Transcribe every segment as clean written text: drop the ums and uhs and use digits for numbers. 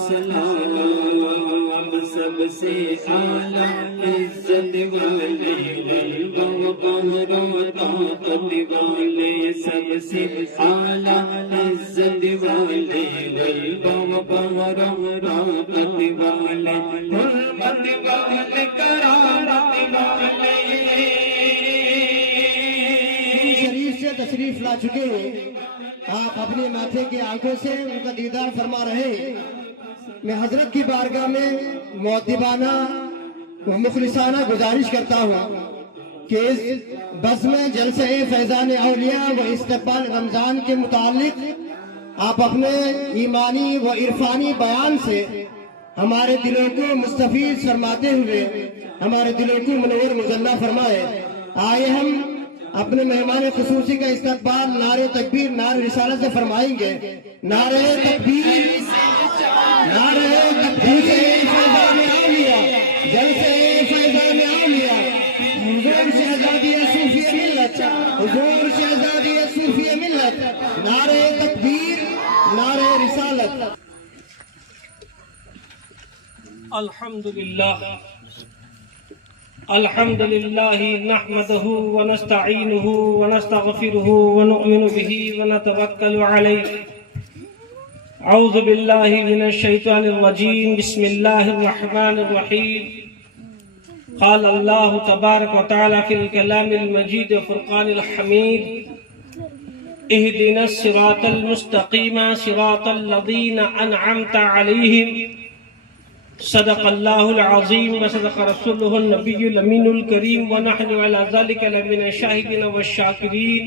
سلام سب سے اعلیٰ عزت والے طاقت والے سب سے اعلیٰ عزت والے طاقت والے حرمت والے کرامت والے شریف سے تشریف لا چکے ہیں، آپ اپنے ماتھے کی آنکھوں سے ان کا دیدار فرما رہے۔ میں حضرت کی بارگاہ میں مؤدبانہ و مخلصانہ گزارش کرتا ہوں کہ اس بزم جلسہ فیضان اولیاء و استقبال رمضان کے متعلق آپ اپنے ایمانی و عرفانی بیان سے ہمارے دلوں کو مستفیض فرماتے ہوئے ہمارے دلوں کو منور مجلہ فرمائے۔ آئے ہم اپنے مہمان خصوصی کا استقبال نعرہ تکبیر نعرہ رسالت سے فرمائیں گے۔ نعرہ تکبیر، نعرہ تکبیر فیضان اولیاء، جلسہ فیضان اولیاء، حضور شہزادی صوفی ملت، حضور شہزادی صوفی ملت، نعرہ تکبیر نعرہ رسالت۔ الحمد لله نحمده ونستعينه ونستغفره ونؤمن به ونتوكل عليه أعوذ بالله من الشيطان الرجيم بسم الله الرحمن الرحيم قال الله تبارك وتعالى في الكلام المجيد فرقان الحميد اهدنا الصراط المستقيم صراط الذين أنعمت عليهم صدق الله العظيم وصدق رسوله النبي الأمين الكريم ونحن على ذلك لمن الشاهدين والشاكرين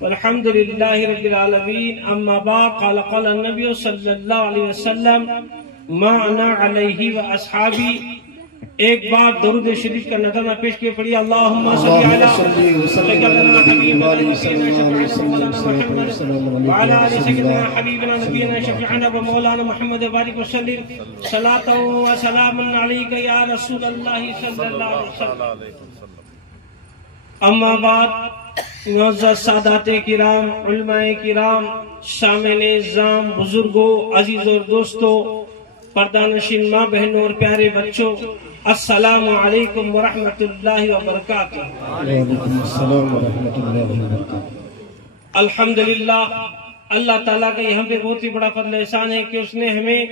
والحمد لله رب العالمين أما بعد قال النبي صلى الله عليه وسلم ما أنا عليه وأصحابي۔ ایک بار درود شریف کا نظرانہ پیش کیے پڑھیے اللہم صلی علی سیدنا حبیبنا وعلی آل سیدنا حبیبنا نبینا شفیعنا و مولانا محمد بارک وسلم صلاۃ و سلام علیک یا رسول اللہ صلی اللہ علیہ وسلم۔ اما بعد معزز سادات کرام، علماء کرام، سامعین نظام، بزرگوں، عزیز اور دوستوں، پردہ نشین ماں بہنوں اور پیارے بچوں، السلام علیکم ورحمۃ اللہ وبرکاتہ۔ وعلیکم السلام ورحمۃ اللہ وبرکاتہ۔ الحمدللہ، اللہ تعالیٰ کا یہ ہم پہ بہت ہی بڑا فضل احسان ہے کہ اس نے ہمیں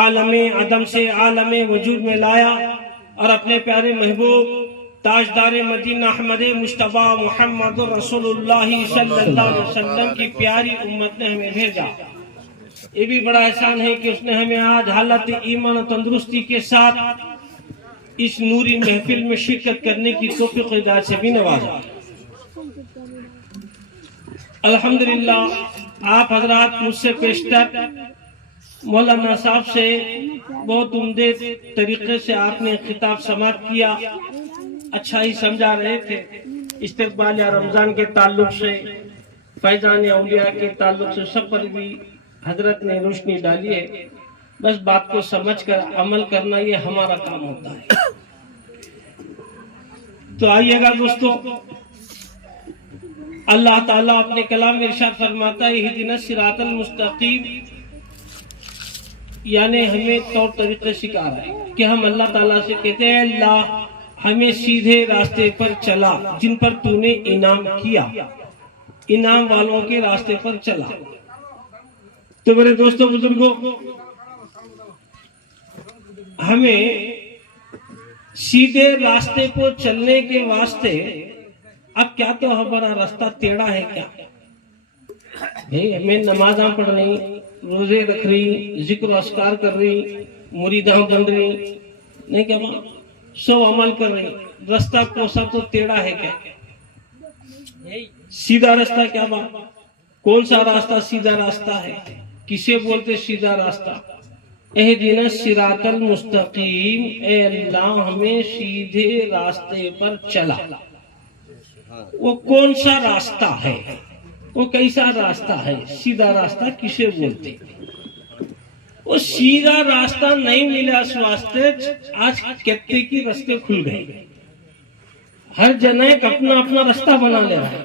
عالم عدم سے عالم وجود میں لایا اور اپنے پیارے محبوب تاجدار مدینہ احمد مصطفیٰ محمد رسول اللہ صلی اللہ علیہ وسلم کی پیاری امت نے ہمیں بھیجا۔ یہ بھی بڑا احسان ہے کہ اس نے ہمیں آج حالت ایمان و تندرستی کے ساتھ اس نوری محفل میں شرکت کرنے کی توفیق و ہدایت سے بھی نوازا۔ الحمدللہ، آپ حضرات مجھ سے پیشتر مولانا صاحب سے بہت عمدے طریقے سے آپ نے خطاب سماعت کیا، اچھا ہی سمجھا رہے تھے۔ استقبال رمضان کے تعلق سے، فیضان اولیاء کے تعلق سے سب پر بھی حضرت نے روشنی ڈالی ہے۔ بس بات کو سمجھ کر عمل کرنا یہ ہمارا کام ہوتا ہے۔ تو آئیے گا دوستو، اللہ تعالیٰ اپنے کلام میں ارشاد فرماتا ہے اہدنا الصراط المستقیم، یعنی ہمیں طور طریقے سکھا رہا ہے کہ ہم اللہ تعالیٰ سے کہتے ہیں اللہ ہمیں سیدھے راستے پر چلا جن پر تو نے انعام کیا، انعام والوں کے راستے پر چلا۔ تو میرے دوستوں بزرگوں، ہمیں سیدھے راستے پر چلنے کے واسطے اب کیا تو ہمارا راستہ ٹیڑھا ہے کیا؟ ہمیں نمازاں پڑھ رہی، روزے رکھ رہی، ذکر و اذکار کر رہی، مریداں بن رہی، نہیں کیا ماں سب عمل کر رہی، راستہ کوسا تو ٹیڑھا ہے کیا؟ سیدھا راستہ کیا بات؟ کون سا راستہ سیدھا راستہ ہے؟ کسے بولتے سیدھا راستہ؟ اہدنا الصراط المستقیم، اے اللہ ہمیں سیدھے راستے پر چلا۔ وہ کون سا راستہ ہے؟ وہ کیسا راستہ ہے؟ سیدھا راستہ کسے بولتے؟ وہ سیدھا راستہ نہیں ملا اس واسطے آج کتے کی راستے کھل گئے، ہر جنہ ایک اپنا اپنا راستہ بنا لے رہا ہے۔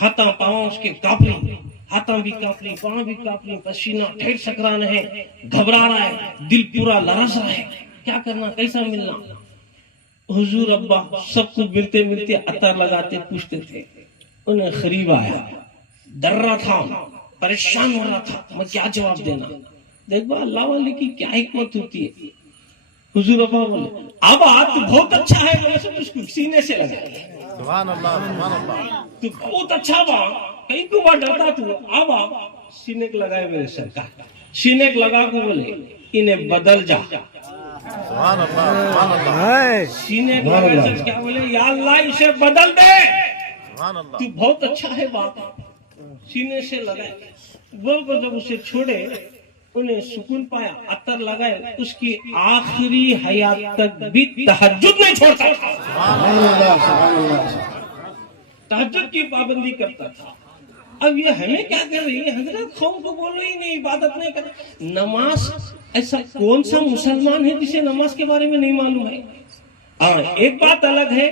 ہاتھاں پاؤں اس کے کانپ رہے، ہاتھاں بھی کانپ رہے، پاؤں بھی کانپ رہے، پسینہ ٹھیک سکران ہے، گھبرا رہا ہے، دل پورا لرز رہا ہے، کیا کرنا، کیسا ملنا؟ حضور ابا سب کو ملتے ملتے عطر لگاتے پوچھتے تھے، انہیں قریب آیا، ڈر رہا تھا، پریشان ہو رہا تھا، میں کیا جواب دینا؟ دیکھ با اللہ والے کی کیا حکمت ہوتی ہے۔ حضور ابا بولے اب تو بہت اچھا ہے، ویسے اس کو سینے سے لگا، سبحان اللہ سبحان اللہ، تو بہت اچھا با، کہیں کو بار ڈرتا تو اب سینے کو لگائے میرے سرکار، سینے کو لگا کو بولے انہیں بدل جا، سبحان اللہ سبحان اللہ، سینے کو لگائے سے کیا بولے یا اللہ اسے بدل دے، سبحان اللہ، تو بہت اچھا ہے بات، سینے سے لگائے، وہ جب اسے چھوڑے انہیں سکون پایا، عطر لگائے، اس کی آخری حیات تک بھی تہجد نہیں چھوڑتا تھا، تہجد کی پابندی کرتا تھا۔ اب یہ ہمیں کیا کر رہی ہے حضرت؟ قوم کو بول رہی نہیں، عبادت نہیں کر، نماز ایسا کون سا مسلمان ہے جسے نماز کے بارے میں نہیں معلوم ہے؟ ایک بات الگ ہے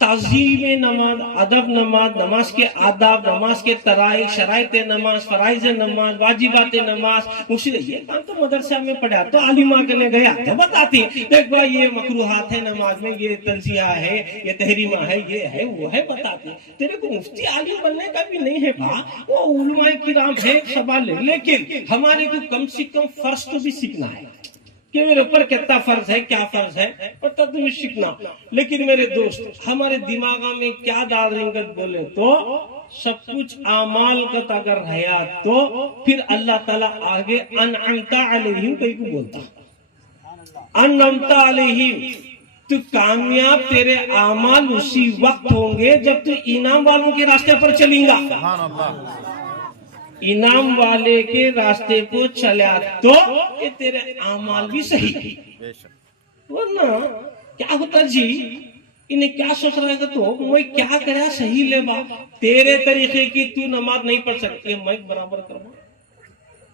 تعظیم نماز، ادب نماز، نماز کے آداب، نماز کے طرائق، شرائط نماز، فرائض نماز، واجبات نماز، یہ کام تو مدرسہ میں پڑھا تو عالمہ کرنے گیا تو بتاتی دیکھ بھائی یہ مکروہات ہے نماز میں، یہ تنزیہ ہے، یہ تحریمہ ہے، یہ ہے وہ ہے، بتاتی۔ تیرے کو مفتی عالم بننے کا بھی نہیں ہے با، وہ علماء کرام ہے سوال ہے، لیکن ہمارے کو کم سے کم فرض تو بھی سیکھنا ہے کہ میرے اوپر کتنا فرض ہے، کیا فرض ہے، اور تب تمہیں سیکھنا۔ لیکن میرے دوست ہمارے دماغ میں کیا ڈال رنگت بولے تو سب کچھ اعمال کا اگر ہے تو پھر اللہ تعالیٰ آگے انعمت علیہم کہیں کو بولتا، انعمت علیہم، تو کامیاب تیرے اعمال اسی وقت ہوں گے جب تو انعام والوں کے راستے پر چلیں گا، سبحان اللہ، انعام والے کے راستے کو چلا تو کہ تیرے اعمال بھی صحیح ہے، بے شک، ورنہ کیا ہوتا جی انہیں کیا سوچ رہا ہے تو میں کیا کرا صحیح لے با، تیرے طریقے کی تو نماز نہیں پڑھ سکتی، میں برابر کروں،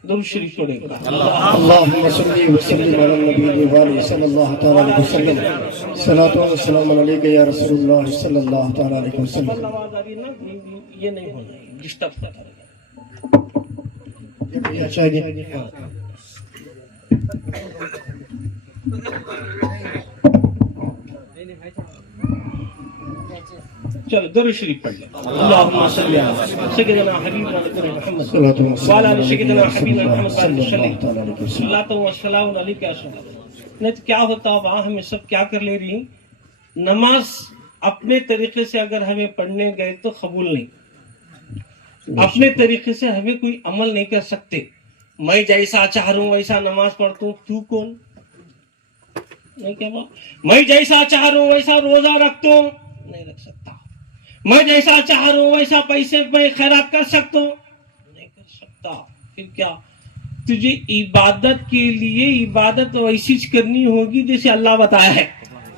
درود شریف پڑھے گا۔ اللهم صل وسلم على النبي وآله صلى الله تعالى عليه وسلم، صلاة والسلام عليك يا رسول الله صلى الله تعالى عليه وسلم۔ آواز آ رہی نا، یہ نہیں ہونا ہے، ڈسٹرب کرتا رہے گا۔ اچھا جی، چلو درود شریف پڑھ لیں۔ اللهم صل على سيدنا حبيبنا محمد وعلى آل سيدنا حبيبنا محمد صلاۃ و سلام علیک یا رسول اللہ۔ نہیں تو کیا ہوتا وہاں ہمیں سب کیا کر لے رہی، نماز اپنے طریقے سے اگر ہمیں پڑھنے گئے تو قبول نہیں، اپنے طریقے سے ہمیں کوئی عمل نہیں کر سکتے، میں جیسا چاہ رہا ہوں ویسا نماز پڑھتا ہوں، تو کون؟ نہیں کیا بات، میں جیسا چاہ رہا ہوں ویسا روزہ رکھتا ہوں، نہیں رکھ سکتا، میں جیسا چاہ رہا ہوں ویسا پیسے میں خیرات کر سکتا ہوں، نہیں کر سکتا۔ پھر کیا تجھے عبادت کے لیے عبادت ویسی کرنی ہوگی جیسے اللہ بتایا ہے،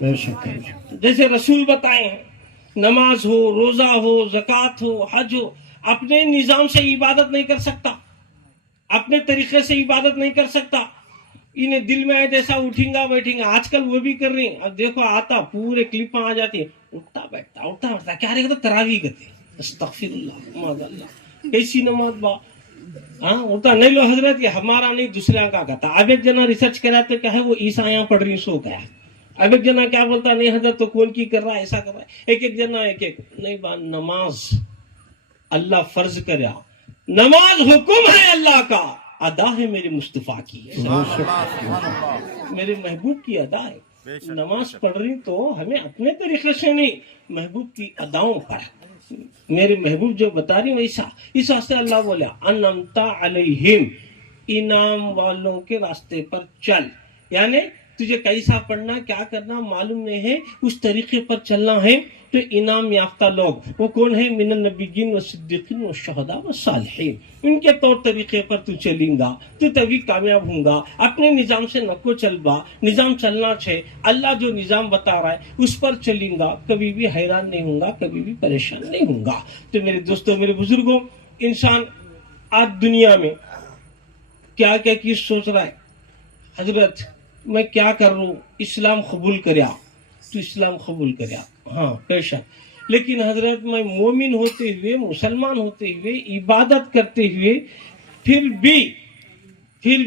بے شک، جیسے رسول بتائے ہیں، نماز ہو، روزہ ہو، زکوٰۃ ہو، حج ہو، اپنے نظام سے عبادت نہیں کر سکتا، اپنے طریقے سے عبادت نہیں کر سکتا، انہیں دل میں آئے جیسا اٹھیں گا بیٹھیں گا، آج کل وہ بھی کر رہی ہیں، اب دیکھو آتا پورے کلپاں آ جاتی ہے، اٹھتا بیٹھتا کیا رہے گا، تراویح کرتے، استغفر اللہ معاذ اللہ، کیسی نماز با، ہاں ہوتا نہیں لو حضرت یہ ہمارا نہیں دوسرے کا کہتا۔ اب ایک جنا ریسرچ کراتے کیا ہے وہ عیسائیاں پڑھ رہی سو کیا ہے، اب ایک جنا کیا بولتا نہیں حضرت تو کون کی کر رہا ہے، ایسا کر رہا ہے، ایک جنا ایک نہیں با، نماز اللہ فرض کرا، نماز حکم ہے اللہ کا، ادا ہے میرے مصطفیٰ کی، میرے محبوب کی ادا ہے۔ نماز پڑھ رہی تو ہمیں اپنے طریقے سے نہیں، محبوب کی اداؤں پر، میرے محبوب جو بتا رہی ویسا، اس واسطے اللہ بولا انعمت علیہم، انعام والوں کے راستے پر چل، یعنی تجھے کیسا پڑھنا کیا کرنا معلوم نہیں ہے، اس طریقے پر چلنا ہے تو انعام یافتہ لوگ وہ کون ہے، من النبیین والصدیقین والشہداء والصالحین، ان کے طور طریقے پر تو چلیں گا تو تبھی کامیاب ہوں گا۔ اپنے نظام سے نکو چل با، نظام چلنا چھے، اللہ جو نظام بتا رہا ہے اس پر چلیں گا، کبھی بھی حیران نہیں ہوں گا، کبھی بھی پریشان نہیں ہوں گا۔ تو میرے دوستوں، میرے بزرگوں، انسان آج دنیا میں کیا کیا چیز سوچ رہا ہے، حضرت میں کیا کر رہا ہوں، اسلام قبول کریا تو اسلام قبول کریا، ہاں پیشہ لیکن حضرت میں مومن ہوتے ہوئے، مسلمان ہوتے ہوئے، عبادت کرتے ہوئے پھر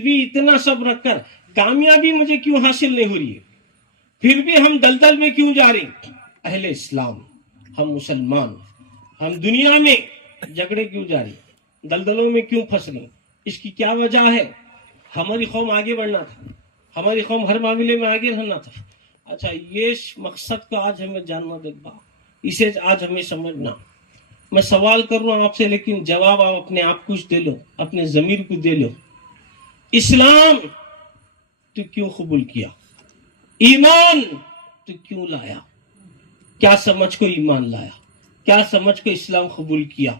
بھی اتنا سب رکھ کر کامیابی مجھے کیوں حاصل نہیں ہو رہی ہے؟ پھر بھی ہم دلدل میں کیوں جا رہے ہیں؟ اہل اسلام، ہم مسلمان، ہم دنیا میں جھگڑے کیوں جا رہے ہیں؟ دلدلوں میں کیوں پھنس رہے ہیں؟ اس کی کیا وجہ ہے؟ ہماری قوم آگے بڑھنا تھا، ہماری قوم ہر معاملے میں آگے رہنا تھا۔ اچھا، یہ مقصد کو آج ہمیں جاننا دیکھا، اسے آج ہمیں سمجھنا۔ میں سوال کر رہا ہوں آپ سے، لیکن جواب آپ اپنے آپ کو دے لو، اپنے ضمیر کو دے لو۔ اسلام تو کیوں قبول کیا؟ ایمان تو کیوں لایا؟ کیا سمجھ کو ایمان لایا؟ کیا سمجھ کو اسلام قبول کیا؟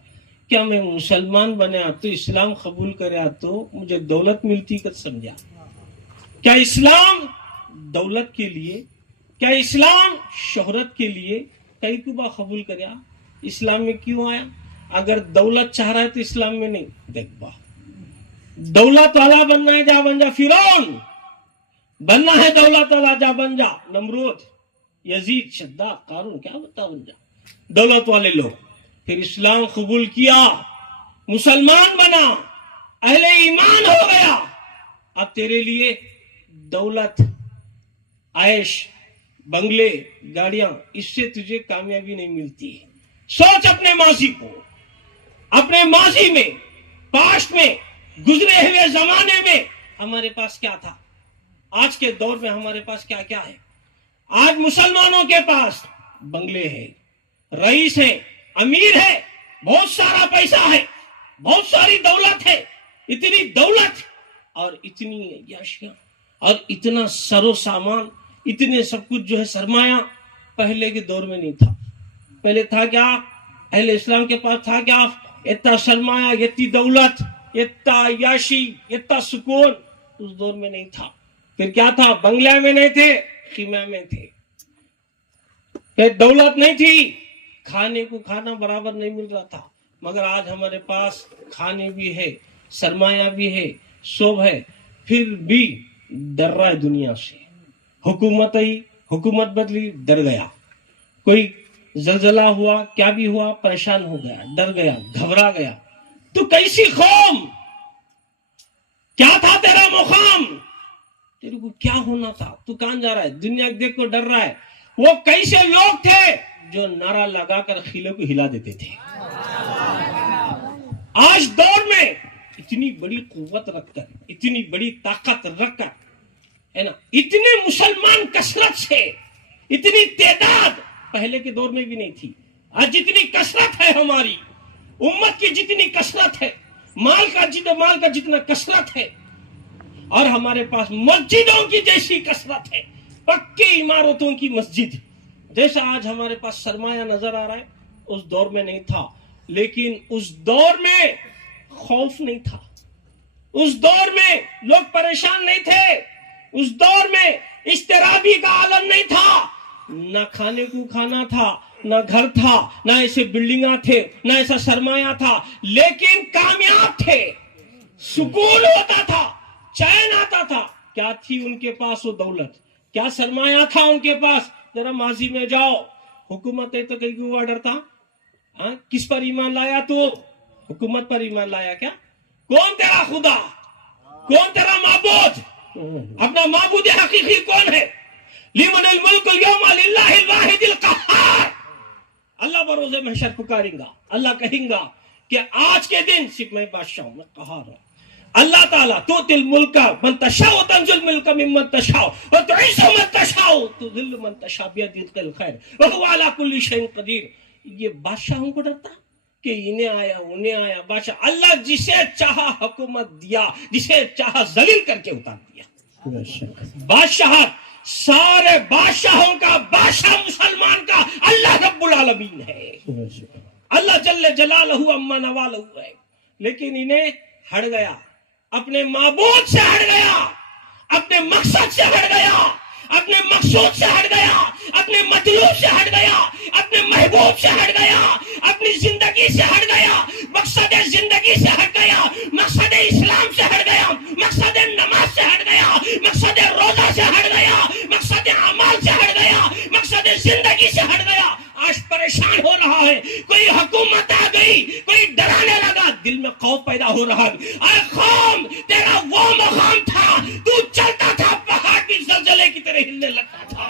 کیا میں مسلمان بنا تو اسلام قبول کریا تو مجھے دولت ملتی کر سمجھا؟ کیا اسلام دولت کے لیے، کیا اسلام شہرت کے لیے کئی کبا قبول کریا؟ اسلام میں کیوں آیا؟ اگر دولت چاہ رہا ہے تو اسلام میں نہیں۔ دیکھ با، دولت والا بننا ہے جا بن جا فرعون، بننا ہے دولت والا جا بن جا نمرود، یزید، شداد، قارون، کیا بتا بن جا دولت والے لوگ۔ پھر اسلام قبول کیا، مسلمان بنا، اہل ایمان ہو گیا، اب تیرے لیے دولت، عیش، بنگلے، گاڑیاں، اس سے تجھے کامیابی نہیں ملتی ہے۔ سوچ اپنے ماضی کو، اپنے ماضی میں، پاسٹ میں، گزرے ہوئے زمانے میں ہمارے پاس کیا تھا، آج کے دور میں ہمارے پاس کیا کیا ہے۔ آج مسلمانوں کے پاس بنگلے ہے، رئیس ہے، امیر ہے، بہت سارا پیسہ ہے، بہت ساری دولت ہے۔ اتنی دولت اور اتنی عیاشیاں اور اتنا سر و سامان، اتنے سب کچھ جو ہے سرمایہ پہلے کے دور میں نہیں تھا۔ پہلے تھا کیا؟ اہل اسلام کے پاس تھا کیا؟ اتنا سرمایہ، اتنی دولت، اتنا عیاشی، اتنا سکون اس دور میں نہیں تھا۔ پھر کیا تھا؟ بنگلہ میں نہیں تھے، خیمہ میں تھے۔ پھر دولت نہیں تھی، کھانے کو کھانا برابر نہیں مل رہا تھا۔ مگر آج ہمارے پاس کھانے بھی ہے، سرمایہ بھی ہے، سب ہے، پھر بھی ڈر رہا ہے دنیا سے۔ حکومت آئی، حکومت بدلی، ڈر گیا۔ کوئی زلزلہ ہوا، کیا بھی ہوا، پریشان ہو گیا، ڈر گیا، گھبرا گیا۔ تو کیسی قوم؟ کیا تھا تیرا مقام؟ تیرے کو کیا ہونا تھا؟ تو کہاں جا رہا ہے؟ دنیا دیکھ کو ڈر رہا ہے۔ وہ کیسے لوگ تھے جو نعرہ لگا کر قلعے کو ہلا دیتے تھے؟ آج دور میں اتنی بڑی قوت رکھ کر، اتنی بڑی طاقت رکھ کر، ہے نا، اتنے مسلمان کثرت سے، اتنی تعداد پہلے کے دور میں بھی نہیں تھی۔ آج جتنی کثرت ہے ہماری امت کی، جتنی کثرت ہے، مال کا جتنا کثرت ہے، اور ہمارے پاس مسجدوں کی جیسی کثرت ہے، پکی عمارتوں کی مسجد جیسا آج ہمارے پاس سرمایہ نظر آ رہا ہے، اس دور میں نہیں تھا۔ لیکن اس دور میں خوف نہیں تھا، اس دور میں لوگ پریشان نہیں تھے، اس دور میں اضطرابی کا عالم نہیں تھا، نہ کھانے کو کھانا تھا، نہ گھر تھا، نہ ایسے بلڈنگاں تھے، نہ ایسا سرمایہ تھا، لیکن کامیاب تھے، سکون ہوتا تھا، چین آتا تھا۔ کیا تھی ان کے پاس وہ دولت؟ کیا سرمایہ تھا ان کے پاس؟ ذرا ماضی میں جاؤ، حکومت ہے تو کہیں کو ڈر تھا؟ کس پر ایمان لایا تو؟ حکومت پر ایمان لایا کیا؟ کون تیرا خدا؟ کون تیرا معبود؟ اپنا معبود حقیقی کون ہے؟ لمن الملک اليوم للہ الواحد القہار۔ اللہ بروز محشر پکاریں گا، اللہ کہیں گا کہ آج کے دن صرف میں بادشاہ ہوں، میں قہار ہوں۔ اللہ تعالیٰ تؤتی الملک من تشاء وتنزع الملک ممن تشاء وتعز من تشاء وتذل من تشاء بیدک الخیر وهو على كل شيء قدیر۔ یہ بادشاہوں کو ڈرتا کہ انہیں آیا انہیں آیا بادشاہ؟ اللہ جسے چاہا حکومت دیا، جسے چاہا ذلیل کر کے اتار دیا۔ بادشاہت سارے بادشاہوں کا بادشاہ مسلمان کا اللہ رب العالمین ہے، اللہ جل جلالہ اما نوالہ ہے۔ لیکن انہیں ہٹ گیا، اپنے معبود سے ہٹ گیا، اپنے مقصد سے ہٹ گیا، اپنے مقصود سے ہٹ گیا، اپنے مطلوب سے ہٹ گیا، اپنے محبوب سے ہٹ گیا، اپنی زندگی سے ہٹ گیا، مقصد زندگی سے ہٹ گیا، مقصد اسلام سے ہٹ گیا، مقصد نماز سے ہٹ گیا، مقصد روزہ سے ہٹ گیا، مقصد اعمال سے ہٹ گیا، مقصد زندگی سے ہٹ گیا۔ آج پریشان ہو حکومت آ گئی، کوئی ڈرانے لگا، دل میں خوف پیدا ہو رہا ہے، اے قوم تیرا وہ مقام تھا، تو چلتا تھا پہاڑ بھی زلزلے کی طرح ہلنے لگتا تھا،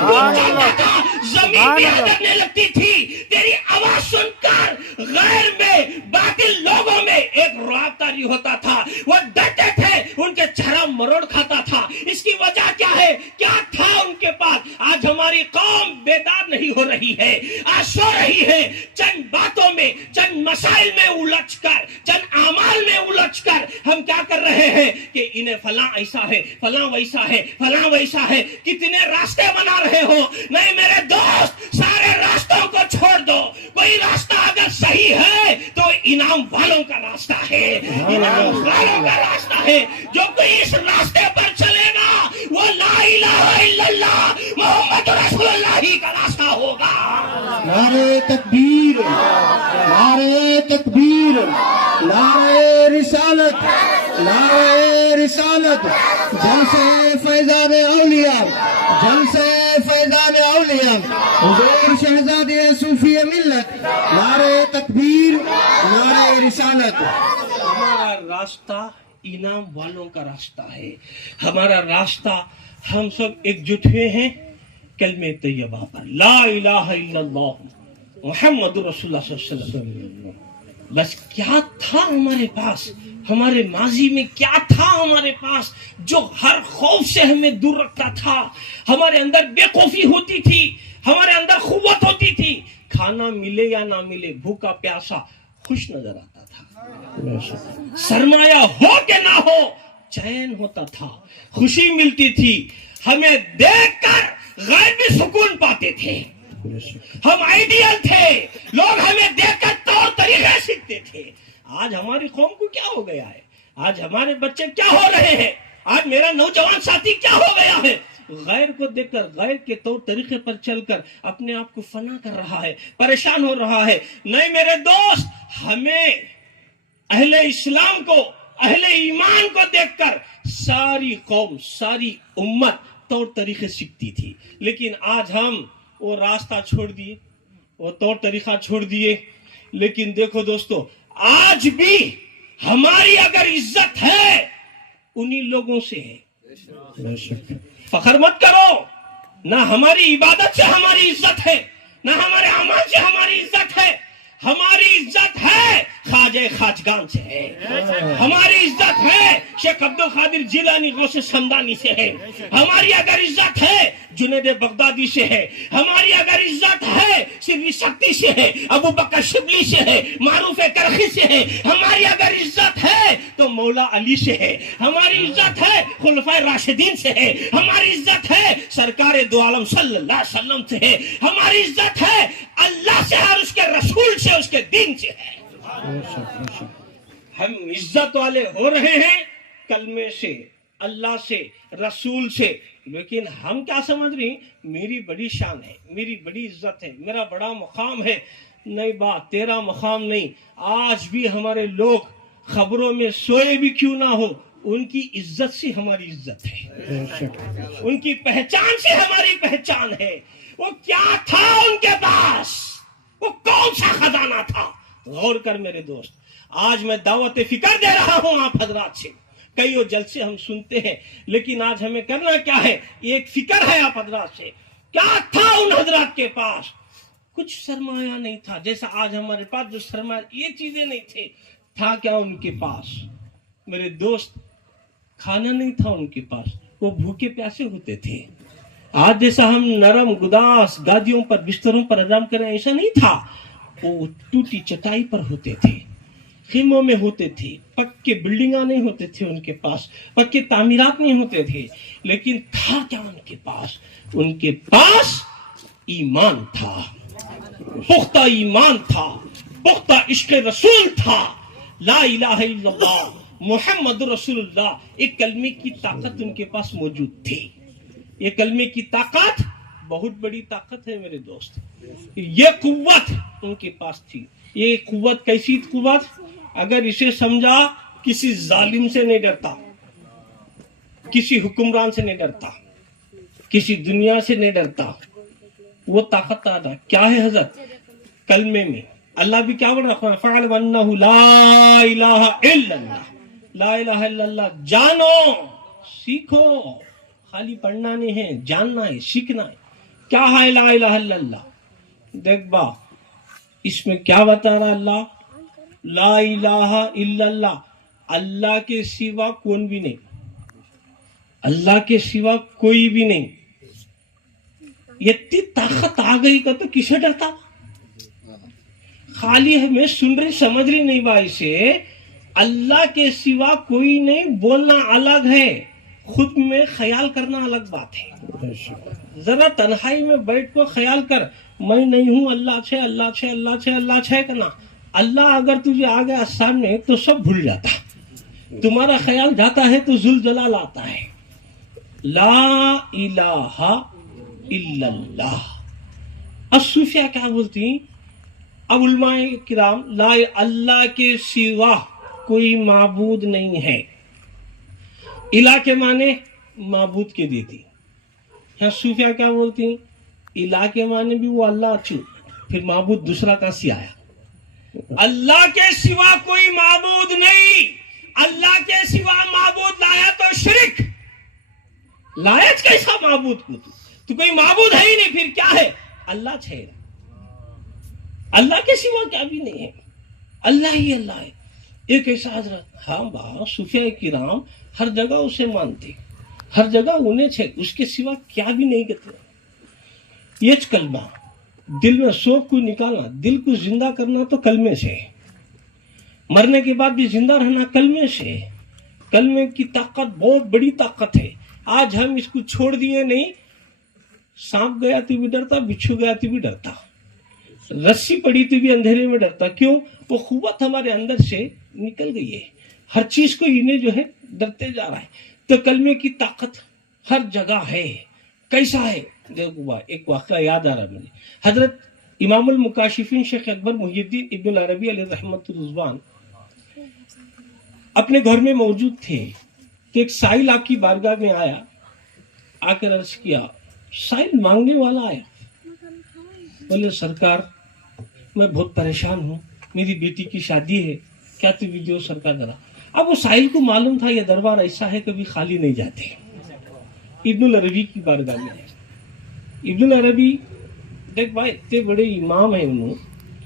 تو چلتا تھا زمین بھی ہلنے لگتی تھی، تیری آواز سن کر غیر میں باطل لوگوں میں ایک رعب طاری ہوتا تھا، وہ ڈرتے تھے، ان کے چہرہ مروڑ کھاتا تھا۔ اس کی وجہ کیا ہے؟ کیا تھا ان کے پاس؟ آج ہماری قوم بیدار نہیں ہو رہی ہے، آج سو رہی ہے، چند باتوں میں، چند مسائل میں الجھ کر، چند اعمال میں الجھ کر ہم کیا کر رہے ہیں کہ انہیں فلاں ایسا ہے، فلاں ویسا ہے، فلاں ویسا ہے، کتنے راستے بنا رہے ہو۔ نہیں میرے دوست، سارے راستوں کو چھوڑ دو، کوئی راستہ اگر صحیح ہے تو انعام والوں کا راستہ ہے، انعام والوں کا راستہ ہے۔ جو کوئی اس راستے پر چلے گا وہ لا الہ الا اللہ محمد رسول اللہ ہی کا راستہ ہوگا۔ نعرہ تکبیر، نعرہ تکبیر، نعرہ رسالت، نعرہ رسالت، جلسہ فیضان اولیاء، جلسہ فیضان اولیاء، حضور شہزادی صوفی ملت، نعرہ تکبیر، نعرہ رسالت۔ ہمارا راستہ انعام والوں کا راستہ ہے، ہمارا راستہ، ہم سب ایک جٹ ہوئے ہیں کلمہ طیبہ پر، لا الہ الا اللہ محمد رسول اللہ صلی اللہ علیہ وسلم۔ بس کیا تھا ہمارے پاس، ہمارے ماضی میں کیا تھا ہمارے پاس جو ہر خوف سے ہمیں دور رکھتا تھا؟ ہمارے اندر بے خوفی ہوتی تھی، ہمارے اندر قوت ہوتی تھی، کھانا ملے یا نہ ملے، بھوکا پیاسا خوش نظر آتا تھا، سرمایہ ہو کہ نہ ہو چین ہوتا تھا، خوشی ملتی تھی، ہمیں دیکھ کر غیر بھی سکون پاتے تھے، ہم آئیڈیل تھے، لوگ ہمیں دیکھ کر طور طریقے سیکھتے تھے۔ آج ہماری قوم کو کیا ہو گیا ہے؟ آج ہمارے بچے کیا ہو رہے ہیں؟ آج میرا نوجوان ساتھی کیا ہو گیا ہے؟ غیر کو دیکھ کر، غیر کے طور طریقے پر چل کر اپنے آپ کو فنا کر رہا ہے، پریشان ہو رہا ہے۔ نہیں میرے دوست، ہمیں اہل اسلام کو، اہل ایمان کو دیکھ کر ساری قوم، ساری امت طور طریقے سیکھتی تھی، لیکن آج ہم وہ راستہ چھوڑ دیے، وہ طور طریقہ چھوڑ دیے۔ لیکن دیکھو دوستو، آج بھی ہماری اگر عزت ہے انہی لوگوں سے ہے، فخر مت کرو، نہ ہماری عبادت سے ہماری عزت ہے، نہ ہمارے اعمال سے ہماری عزت ہے، ہماری عزت ہے خواجہ خواجگان سے ہے، ہماری عزت ہے شیخ عبد القادر جیلانی غوث سمدانی سے ہے، ہماری اگر عزت ہے جنید بغدادی سے ہے، ہماری اگر عزت ہے سری شکتی سے ہے، ابو بکر شبلی سے ہے، معروف کرخی سے ہے، ہماری اگر عزت ہے تو مولا علی سے ہے، ہماری عزت ہے خلفائے راشدین سے ہے، ہماری عزت ہے سرکار دو عالم صلی اللہ علیہ وسلم سے ہے، ہماری عزت ہے اللہ سے اور اس کے رسول سے، اس کے دین سے ہے۔ ہم عزت والے ہو رہے ہیں کلمے سے، اللہ سے، رسول سے، لیکن ہم کیا سمجھ رہی؟ میری بڑی شان ہے، میری بڑی عزت ہے، میرا بڑا مقام ہے۔ نہیں بات، تیرا مقام نہیں۔ آج بھی ہمارے لوگ خبروں میں سوئے بھی کیوں نہ ہو، ان کی عزت سے ہماری عزت ہے، ان کی پہچان سے ہماری پہچان ہے۔ وہ کیا تھا ان کے پاس؟ وہ کون سا خزانہ تھا؟ غور کر میرے دوست، آج میں دعوت فکر دے رہا ہوں آپ حضرات سے، کئی وہ جلسے ہم سنتے ہیں، لیکن آج ہمیں کرنا کیا ہے؟ ایک فکر ہے آپ حضرات سے، کیا تھا ان حضرات کے پاس؟ کچھ سرمایہ نہیں تھا، جیسا آج ہمارے پاس جو سرمایہ، یہ چیزیں نہیں تھے، تھا کیا ان کے پاس؟ میرے دوست، کھانا نہیں تھا ان کے پاس، وہ بھوکے پیاسے ہوتے تھے۔ آج جیسا ہم نرم گداس گادیوں پر، بستروں پر آرام کریں، ایسا نہیں تھا، وہ ٹوٹی چٹائی پر ہوتے تھے، خیموں میں ہوتے تھے، پکے بلڈنگاں نہیں ہوتے تھے ان کے پاس، پکے تعمیرات نہیں ہوتے تھے، لیکن تھا کیا ان کے پاس؟ ان کے پاس ایمان تھا، پختہ ایمان تھا، پختہ عشق رسول تھا، لا الہ الا اللہ محمد رسول اللہ۔ ایک کلمے کی طاقت ان کے پاس موجود تھی، یہ کلمے کی طاقت بہت بڑی طاقت ہے میرے دوست، یہ قوت ان کے پاس تھی۔ یہ قوت کیسی قوت؟ اگر اسے سمجھا، کسی ظالم سے نہیں ڈرتا، کسی حکمران سے نہیں ڈرتا، کسی دنیا سے نہیں ڈرتا، وہ طاقت آدھا کیا ہے حضرت؟ کلمے میں، اللہ بھی کیا بول رہا ہے فَعْلَمْ أَنَّهُ لَا إِلَهَ إِلَّا اللَّهُ لا الہ الا اللہ. جانو، سیکھو، خالی پڑھنا نہیں ہے، جاننا ہے، سیکھنا ہے. کیا ہے لا الہ الا اللہ؟ دیکھ با اس میں کیا بتا رہا اللہ؟ لا الہ الا اللہ، اللہ کے سوا کون بھی نہیں، اللہ کے سوا کوئی بھی نہیں. اتنی طاقت آ گئی کا تو کسے ڈرتا؟ خالی ہمیں سن رہی سمجھ رہی نہیں بھائی سے اللہ کے سوا کوئی نہیں بولنا الگ ہے، خود میں خیال کرنا الگ بات ہے. ذرا تنہائی میں بیٹھ کو خیال کر، میں نہیں ہوں، اللہ چھے، اللہ چھے، اللہ چھے، اللہ چھے کنا. اللہ اگر تجھے آ گیا سامنے تو سب بھول جاتا، تمہارا خیال جاتا ہے تو ذوالجلال آتا ہے. لا الہ الا اللہ. اب صوفیہ کیا بولتی ہیں؟ اب علماء کرام لا اللہ کے سوا کوئی معبود نہیں ہے. الہ کے معنی معبود کے دیتی. یہاں صوفیہ کیا بولتی ہیں؟ الہ کے معنی بھی وہ اللہ اچھو، پھر معبود دوسرا کہاں سے آیا؟ اللہ کے سوا کوئی معبود نہیں. اللہ کے سوا معبود لایا تو شرک، لایا کیسا معبود کو؟ تو کوئی معبود ہے ہی نہیں، پھر کیا ہے؟ اللہ چھے، اللہ کے سوا کیا بھی نہیں ہے، اللہ ہی اللہ ہے. ایک ایسا حضرت، ہاں با صوفیہ کرام ہر جگہ اسے مانتے، ہر جگہ انہیں چھے، اس کے سوا کیا بھی نہیں کہتے. یہ کلمہ دل میں سوک کو نکالنا، دل کو زندہ کرنا تو کلمے سے، مرنے کے بعد بھی زندہ رہنا کلمے سے. کلمے کی طاقت بہت بڑی طاقت ہے. آج ہم اس کو چھوڑ دیے نہیں، سانپ گیا تو بھی ڈرتا، بچھو گیا تو بھی ڈرتا، رسی پڑی تو بھی اندھیرے میں ڈرتا. کیوں؟ وہ قوت ہمارے اندر سے نکل گئی ہے، ہر چیز کو انہیں جو ہے ڈرتے جا رہا ہے. تو کلمے کی طاقت ہر جگہ ہے. کیسا ہے؟ دیکھو ایک واقعہ یاد آ رہا ہے مجھے. حضرت امام المکاشفین شیخ اکبر محی الدین ابن العربی علیہ رحمۃ الرضوان اپنے گھر میں موجود تھے کہ ایک سائل آپ کی بارگاہ میں آیا، آ کر عرض کیا، سائل مانگنے والا آیا. بولے سرکار میں بہت پریشان ہوں، میری بیٹی کی شادی ہے، کیا تو بھی جو سرکار ذرا. اب وہ سائل کو معلوم تھا یہ دربار ایسا ہے کبھی خالی نہیں جاتے. ابن العربی کی بارگاہ میں آئے. ابن العربی دیکھ بھائی اتنے بڑے امام ہیں، انہوں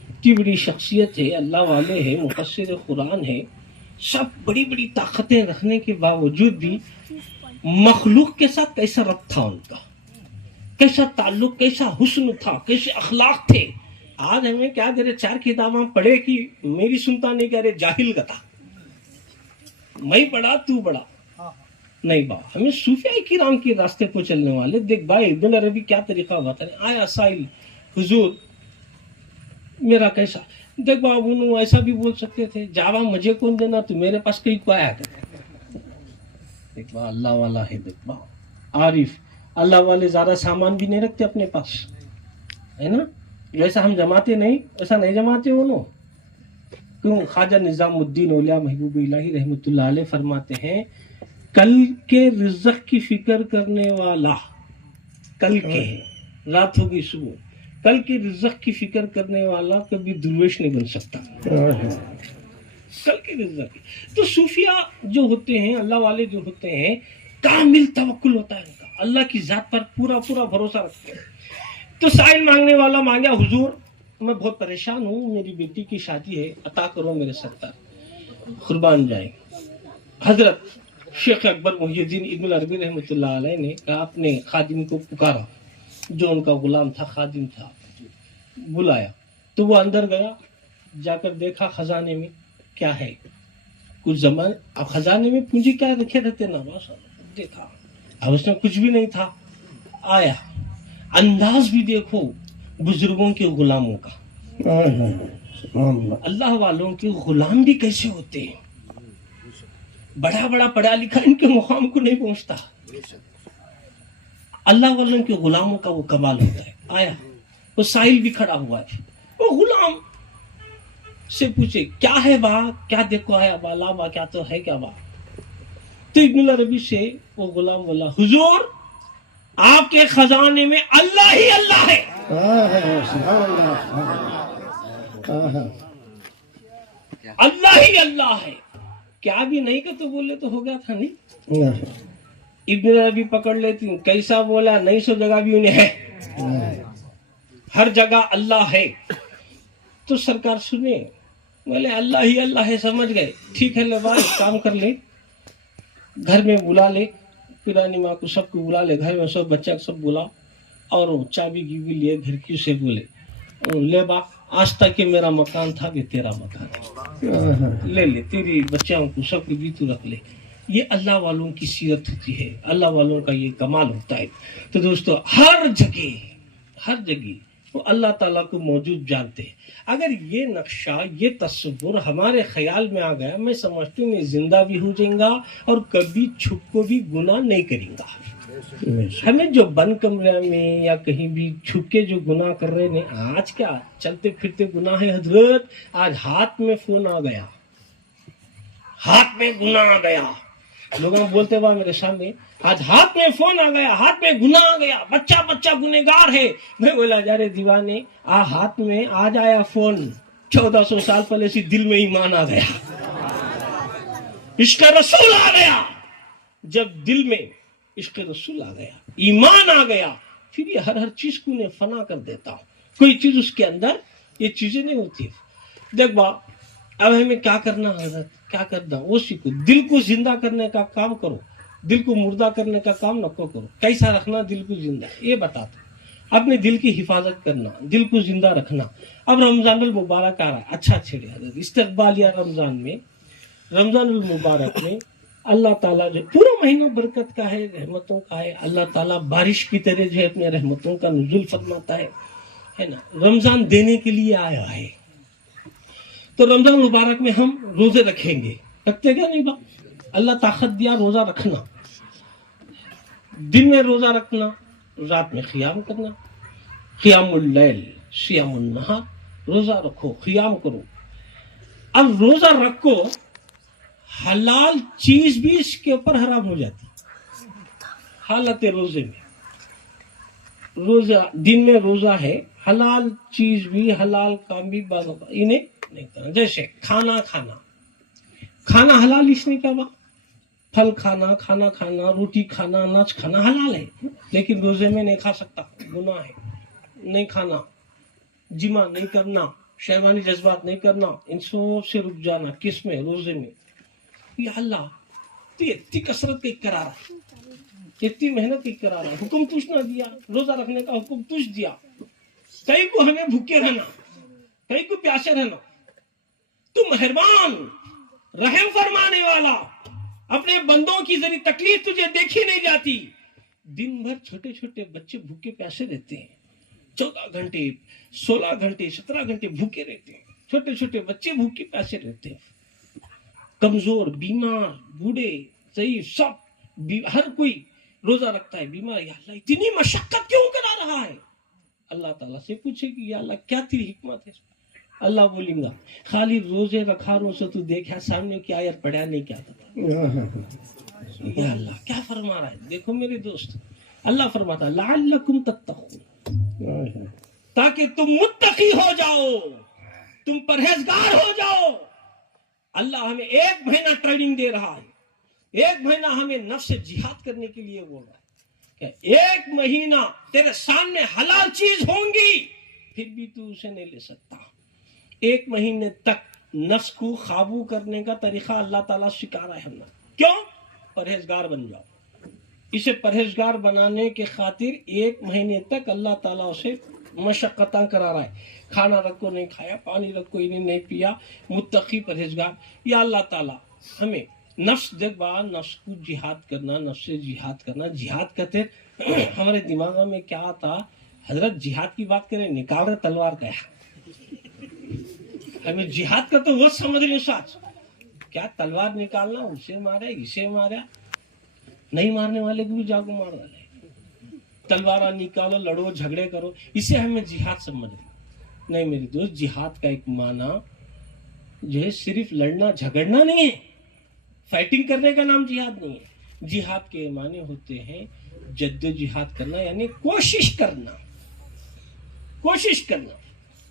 اتنی بڑی شخصیت ہے، اللہ والے ہیں، مفسر قرآن ہے، سب بڑی بڑی طاقتیں رکھنے کے باوجود بھی مخلوق کے ساتھ کیسا ربط تھا ان کا، کیسا تعلق، کیسا حسن تھا، کیسے اخلاق تھے. آج ہمیں کیا دے رہے، چار کتاباں پڑھے کہ میری سنتا نہیں کہہ رہے جاہل گتا، میں پڑھا تو بڑا نہیں با. ہمیں صوفیہ کرام کے راستے کو چلنے والے. دیکھ بھائی ابن عربی کیا طریقہ بتا رہے. آیا سائل، حضور میرا کیسا. دیکھ با انہوں ایسا بھی بول سکتے تھے، جاوا مجھے کون دینا، تو میرے پاس کہیں کو آیا کرے. دیکھ با اللہ والا ہے. دیکھ با عارف، اللہ والے زیادہ سامان بھی نہیں رکھتے اپنے پاس، ہے نا. جیسا ہم جماتے نہیں ایسا نہیں جماتے انہوں. کیوں؟ خواجہ نظام الدین اولیاء محبوب الہی رحمۃ اللہ علیہ فرماتے ہیں، کل کے رزق کی فکر کرنے والا، کل کے رات ہوگی صبح، کل کے رزق کی فکر کرنے والا کبھی درویش نہیں بن سکتا. کل کے رزق. تو صوفیہ جو ہوتے ہیں، اللہ والے جو ہوتے ہیں، کامل توکل ہوتا ہے ان کا، اللہ کی ذات پر پورا پورا بھروسہ رکھتے ہیں. تو سائل مانگنے والا مانگا، حضور میں بہت پریشان ہوں، میری بیٹی کی شادی ہے، عطا کرو میرے سرکار، قربان جائیں. حضرت شیخ اکبر محی الدین ابن العربی رحمۃ اللہ علیہ نے کہا، اپنے خادم کو پکارا، جو ان کا غلام تھا، خادم تھا، بلایا. تو وہ اندر گیا، جا کر دیکھا خزانے میں کیا ہے. کچھ زمان اب خزانے میں پونجی کیا رکھے رہتے نا، بس دیکھا، اب اس میں کچھ بھی نہیں تھا. آیا، انداز بھی دیکھو بزرگوں کے غلاموں کا، اللہ والوں کے غلام بھی کیسے ہوتے ہیں. بڑا بڑا پڑھا لکھا ان کے مقام کو نہیں پہنچتا، اللہ والوں کے غلاموں کا وہ کمال ہوتا ہے. آیا، وہ سائل بھی کھڑا ہوا ہے. وہ غلام سے پوچھے، کیا ہے با، کیا دیکھو آیا با، لا با، کیا تو ہے کیا با. تو ابن العربی سے وہ غلام بولا، حضور آپ کے خزانے میں اللہ ہی اللہ ہے. اللہ ہی اللہ ہے. کیا بھی نہیں کہ تو بولے تو ہو گیا تھا نہیں. ابن عربی پکڑ لیتی ہوں, کیسا بولا, 900 جگہ بھی انہیں ہے, ہر جگہ اللہ ہے. تو سرکار سنے, بولے اللہ ہی اللہ ہے, سمجھ گئے, ٹھیک ہے لے بھائی کام کر لے, گھر میں بلا لے, پرانی ماں کو سب کو بلا لے, گھر میں سب بچہ سب بلا, اور وہ چابی کی بھی لیے گھر کی, سے بولے لے با, آج تک کہ میرا مکان تھا کہ تیرا مکان ہے, لے لے تیری بچوں کو سب کو بھی تو رکھ لے. یہ اللہ والوں کی سیرت ہوتی ہے, اللہ والوں کا یہ کمال ہوتا ہے. تو دوستو ہر جگہ وہ اللہ تعالیٰ کو موجود جانتے ہیں. اگر یہ نقشہ, یہ تصور ہمارے خیال میں آ گیا, میں سمجھتی ہوں میں زندہ بھی ہو جائیں گا اور کبھی چھپ کو بھی گناہ نہیں کریں گا. ہمیں جو بند کمرے میں یا کہیں بھی چھپ کے جو گناہ کر رہے ہیں, آج کیا چلتے پھرتے گناہ ہے حضرت. آج ہاتھ میں فون آ گیا, ہاتھ میں گناہ آ گیا, لوگوں بولتے ہوا میرے سامنے, آج ہاتھ میں فون آ گیا, ہاتھ میں گناہ آ گیا, بچہ گنہگار ہے. میں بولا جا رہے دیوانے, ہاتھ میں آج آیا فون, 1400 سال پہلے سی دل میں ایمان آ گیا, عشق رسول آ گیا. جب دل میں عشق رسول آ گیا, ایمان آ گیا, پھر یہ ہر چیز کو انہیں فنا کر دیتا ہوں. کوئی چیز اس کے اندر یہ چیزیں نہیں ہوتی. دیکھ با, اب ہمیں کیا کرنا حضرت, کیا کرنا وہ سیکھو. دل کو زندہ کرنے کا کام کرو, دل کو مردہ کرنے کا کام نہ کرو. کیسا رکھنا دل کو زندہ, یہ بتاتا. اپنے دل کی حفاظت کرنا, دل کو زندہ رکھنا. اب رمضان المبارک آ رہا ہے, اچھا چھیڑے حضرت, استقبالیہ رمضان میں, رمضان المبارک میں اللہ تعالیٰ جو پورا مہینہ برکت کا ہے, رحمتوں کا ہے. اللہ تعالیٰ بارش کی طرح جو ہے اپنے رحمتوں کا نزول فرماتا ہے نا. رمضان دینے کے لیے آیا ہے. تو رمضان مبارک میں ہم روزے رکھیں گے, رکھتے کیا نہیں با, اللہ طاقت دیا روزہ رکھنا. دن میں روزہ رکھنا, رات میں قیام کرنا. قیام اللیل صیام النہار, روزہ رکھو, قیام کرو. اب روزہ رکھو, حلال چیز بھی اس کے اوپر حرام ہو جاتی حالت روزے میں. روزہ دن میں روزہ ہے, حلال چیز بھی, حلال کام بھی بعض انہیں نہیں کرنا. جیسے کھانا حلال, اس نے کیا با, پھل کھانا, روٹی کھانا, اناج کھانا حلال ہے, لیکن روزے میں نہیں کھا سکتا, گناہ ہے. نہیں کھانا, جمع نہیں کرنا, شہوانی جذبات نہیں کرنا, ان سب سے رک جانا. کس میں, روزے میں. یہ اللہ تو اتنی کثرت کا کرارا, اتنی محنت کا کرارا, حکم تجھ نہ دیا, روزہ رکھنے کا حکم تجھ دیا. کئی کو ہمیں بھوکے رہنا, کئی کو پیاسے رہنا. تو مہربان, رحم فرمانے والا, اپنے بندوں کی ذریعے تکلیف تجھے دیکھی نہیں جاتی. دن بھر چھوٹے چھوٹے بچے بھوکے پیاسے رہتے ہیں, 14 گھنٹے 16 گھنٹے 17 گھنٹے بھوکے رہتے ہیں. چھوٹے چھوٹے بچے بھوکے پیاسے رہتے ہیں. کمزور, بیمار, بوڑھے, ضعیف, سب ہر کوئی روزہ رکھتا ہے. بیمار, یا اللہ اتنی مشقت کیوں کرا رہا ہے. اللہ تعالیٰ سے پوچھے کہ یا اللہ کیا تیری حکمت ہے. اللہ بولیں گا, خالی روزے رکھا رو سے تو دیکھا سامنے کی آیت پڑھا نہیں, کیا تھا. یا اللہ کیا فرما رہا ہے. دیکھو میرے دوست, اللہ فرماتا لعلکم تتقون, تاکہ تم متقی ہو جاؤ, تم پرہیزگار ہو جاؤ. اللہ ہمیں 1 مہینہ ٹریننگ دے رہا ہے, 1 مہینہ ہمیں نفس سے جہاد کرنے کے لیے بول رہا ہے کہ 1 مہینہ تیرے سامنے حلال چیز ہوں گی, پھر بھی تو اسے نہیں لے سکتا. 1 مہینے تک نفس کو قابو کرنے کا طریقہ اللہ تعالیٰ سکھا رہا ہے ہمیں. کیوں؟ پرہیزگار بن جاؤ. اسے پرہیزگار بنانے کے خاطر 1 مہینے تک اللہ تعالیٰ اسے مشقتاں کرا رہا ہے. کھانا رکھو نہیں کھایا, پانی رکھو انہیں نہیں پیا, متقی پرہیزگار. یا اللہ تعالیٰ ہمیں نفس دیکھ با, نفس کو جہاد کرنا, نفس سے جہاد کرنا. جہاد کرتے ہمارے دماغ میں کیا آتا حضرت, جہاد کی بات کریں, نکال رہے تلوار کا. ہمیں جہاد کا تو وہ سمجھ رہے ساتھ, کیا تلوار نکالنا, اسے مارے اسے مارا, نہیں مارنے والے کو بھی جاگو مار ڈالے. تلوار نکالو, لڑو, جھگڑے کرو, اسے ہمیں جہاد سمجھ رہے. نہیں میری دوست, جہاد کا ایک معنی جو ہے صرف لڑنا جھگڑنا نہیں ہے, فائٹنگ کرنے کا نام جہاد نہیں ہے. جہاد کے معنی ہوتے ہیں جد و جہاد کرنا, یعنی کوشش کرنا. کوشش کرنا,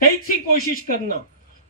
کئی سی کوشش کرنا.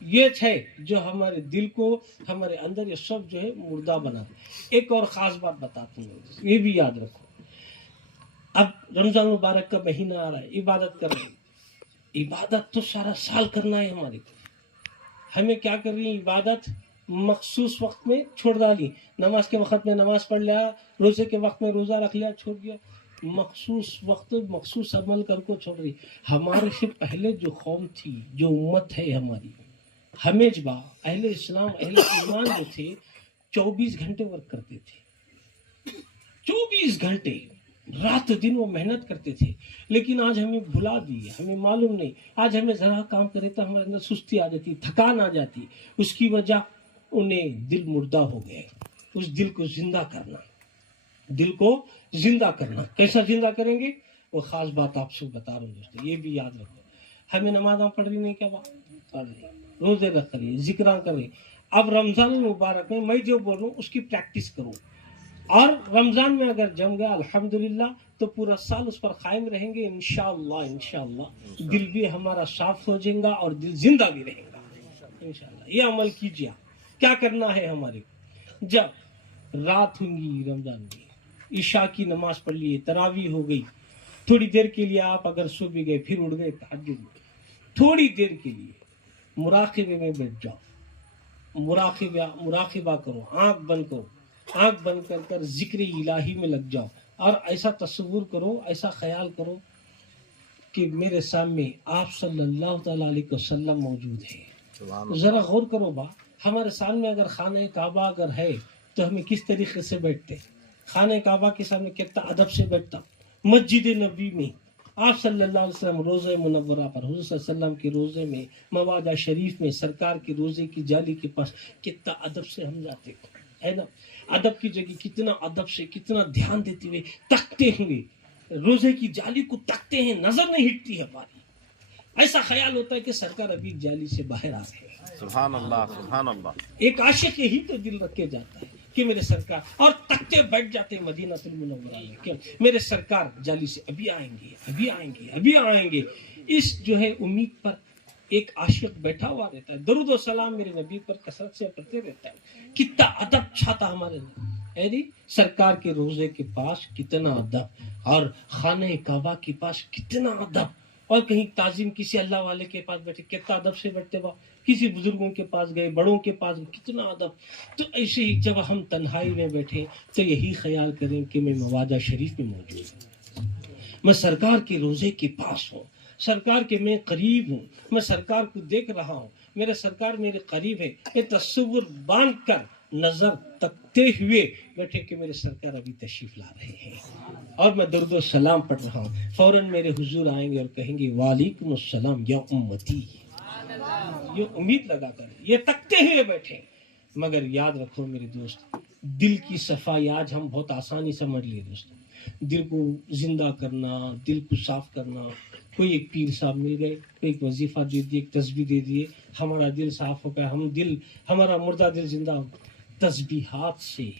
یہ ہے جو ہمارے دل کو ہمارے اندر یہ سب جو ہے مردہ بنا دے۔ ایک اور خاص بات بتاتا ہوں، یہ بھی یاد رکھو، اب رمضان مبارک کا مہینہ آ رہا ہے، عبادت کر رہے ہیں، عبادت تو سارا سال کرنا ہے ہماری، ہمیں کیا کر رہی ہیں؟ عبادت مخصوص وقت میں چھوڑ ڈالی، نماز کے وقت میں نماز پڑھ لیا، روزے کے وقت میں روزہ رکھ لیا، چھوڑ دیا، مخصوص وقت مخصوص عمل کر کو چھوڑ رہی۔ ہمارے سے پہلے جو قوم تھی، جو امت ہے ہماری، ہمیں جبا اہل اسلام اہل ایمان جو تھے 24 گھنٹے ورک کرتے تھے، 24 گھنٹے رات دن وہ محنت کرتے تھے، لیکن آج ہمیں بھلا دی، ہمیں معلوم نہیں، آج ہمیں ذرا کام کرے تو ہمارے اندر سستی آ جاتی، تھکان آ جاتی، اس کی وجہ انہیں دل مردہ ہو گئے۔ اس دل کو زندہ کرنا، دل کو زندہ کرنا، کیسا زندہ کریں گے؟ وہ خاص بات آپ سے بتا رہا ہوں دوستو، یہ بھی یاد رکھو۔ ہمیں نمازاں پڑھ رہی نہیں، کیا بات پڑھ رہی، روزے رکھ رہی، ذکراں کر رہی۔ اب رمضان المبارک میں جو بول رہا ہوں اس کی پریکٹس کرو، اور رمضان میں اگر جم گیا الحمدللہ تو پورا سال اس پر قائم رہیں گے انشاءاللہ دل بھی ہمارا صاف ہو جائے گا اور دل زندہ بھی رہے گا انشاءاللہ۔ یہ عمل کیجیے۔ کیا کرنا ہے ہمارے کو؟ جب رات ہوں گی رمضان میں، عشاء کی نماز پڑھ لیے، تراویح ہو گئی، تھوڑی دیر کے لیے آپ اگر سو بھی گئے، پھر اٹھ گئے تہجد میں، تھوڑی دیر کے لیے مراقبے میں بیٹھ جاؤ، مراقبہ کرو، آنکھ بند کرو، آنکھ بند کر کر ذکر الہی میں لگ جاؤ، اور ایسا تصور کرو، ایسا خیال کرو کہ میرے سامنے آپ صلی اللہ تعالیٰ علیہ وسلم موجود ہے۔ ذرا غور کرو با، ہمارے سامنے اگر خانہ کعبہ اگر ہے تو ہمیں کس طریقے سے بیٹھتے؟ خانہ کعبہ کے سامنے کتنا ادب سے بیٹھتا۔ مسجد نبی میں آپ صلی اللہ علیہ وسلم روزہ منورہ پر، حضور صلی اللہ علیہ وسلم کے روزے میں، موادہ شریف میں، سرکار کے روزے کی جالی کے پاس کتنا ادب سے ہم جاتے ہے نا، ادب کی جگہ کتنا ادب سے، کتنا دھیان دیتے ہوئے، تکتے ہوئے روزے کی جالی کو تکتے ہیں، نظر نہیں ہٹتی ہے ہماری، ایسا خیال ہوتا ہے کہ سرکار ابھی جالی سے باہر آ رہے ہیں۔ سبحان اللہ، سبحان اللہ۔ ایک عاشق یہی تو دل رکھ کے جاتا ہے کہ میرے سرکار، اور تکتے بیٹھ جاتے ہیں مدینہ المنورہ میں کہ میرے سرکار جالی سے ابھی آئیں گے، ابھی آئیں گے، ابھی آئیں گے۔ اس جو ہے امید پر ایک عاشق بیٹھا ہوا رہتا ہے، درود و سلام میرے نبی پر کثرت سے پڑھتے رہتا ہے۔ کتنا ادب چھاتا ہمارے اندر ہے جی، سرکار کے روزے کے پاس کتنا ادب، اور خانہ کعبہ کے پاس کتنا ادب، اور کہیں تعظیم کسی اللہ والے کے پاس بیٹھے کتنا ادب سے بیٹھتے با، کسی بزرگوں کے پاس گئے، بڑوں کے پاس گئے، کتنا ادب۔ تو ایسے ہی جب ہم تنہائی میں بیٹھے تو یہی خیال کریں کہ میں موادہ شریف میں موجود ہوں، میں سرکار کے روزے کے پاس ہوں، سرکار کے میں قریب ہوں، میں سرکار کو دیکھ رہا ہوں، میرے سرکار میرے قریب ہے۔ یہ تصور باندھ کر نظر تکتے ہوئے بیٹھے کہ میرے سرکار ابھی تشریف لا رہے ہیں، اور میں درود و سلام پڑھ رہا ہوں، فوراً میرے حضور آئیں گے اور کہیں گے وعلیکم السلام یا امتی۔ یہ امید لگا کر یہ تکتے ہوئے بیٹھے۔ مگر یاد رکھو میرے دوست، دل کی صفائی آج ہم بہت آسانی سمجھ لیے دوست، دل کو زندہ کرنا، دل کو صاف کرنا۔ کوئی ایک پیر صاحب مل گئے، کوئی ایک وظیفہ دے دیے، ایک تسبیح دے دیے، ہمارا دل صاف ہو گیا، ہمارا مردہ دل زندہ ہو گیا۔ تسبیحات سے،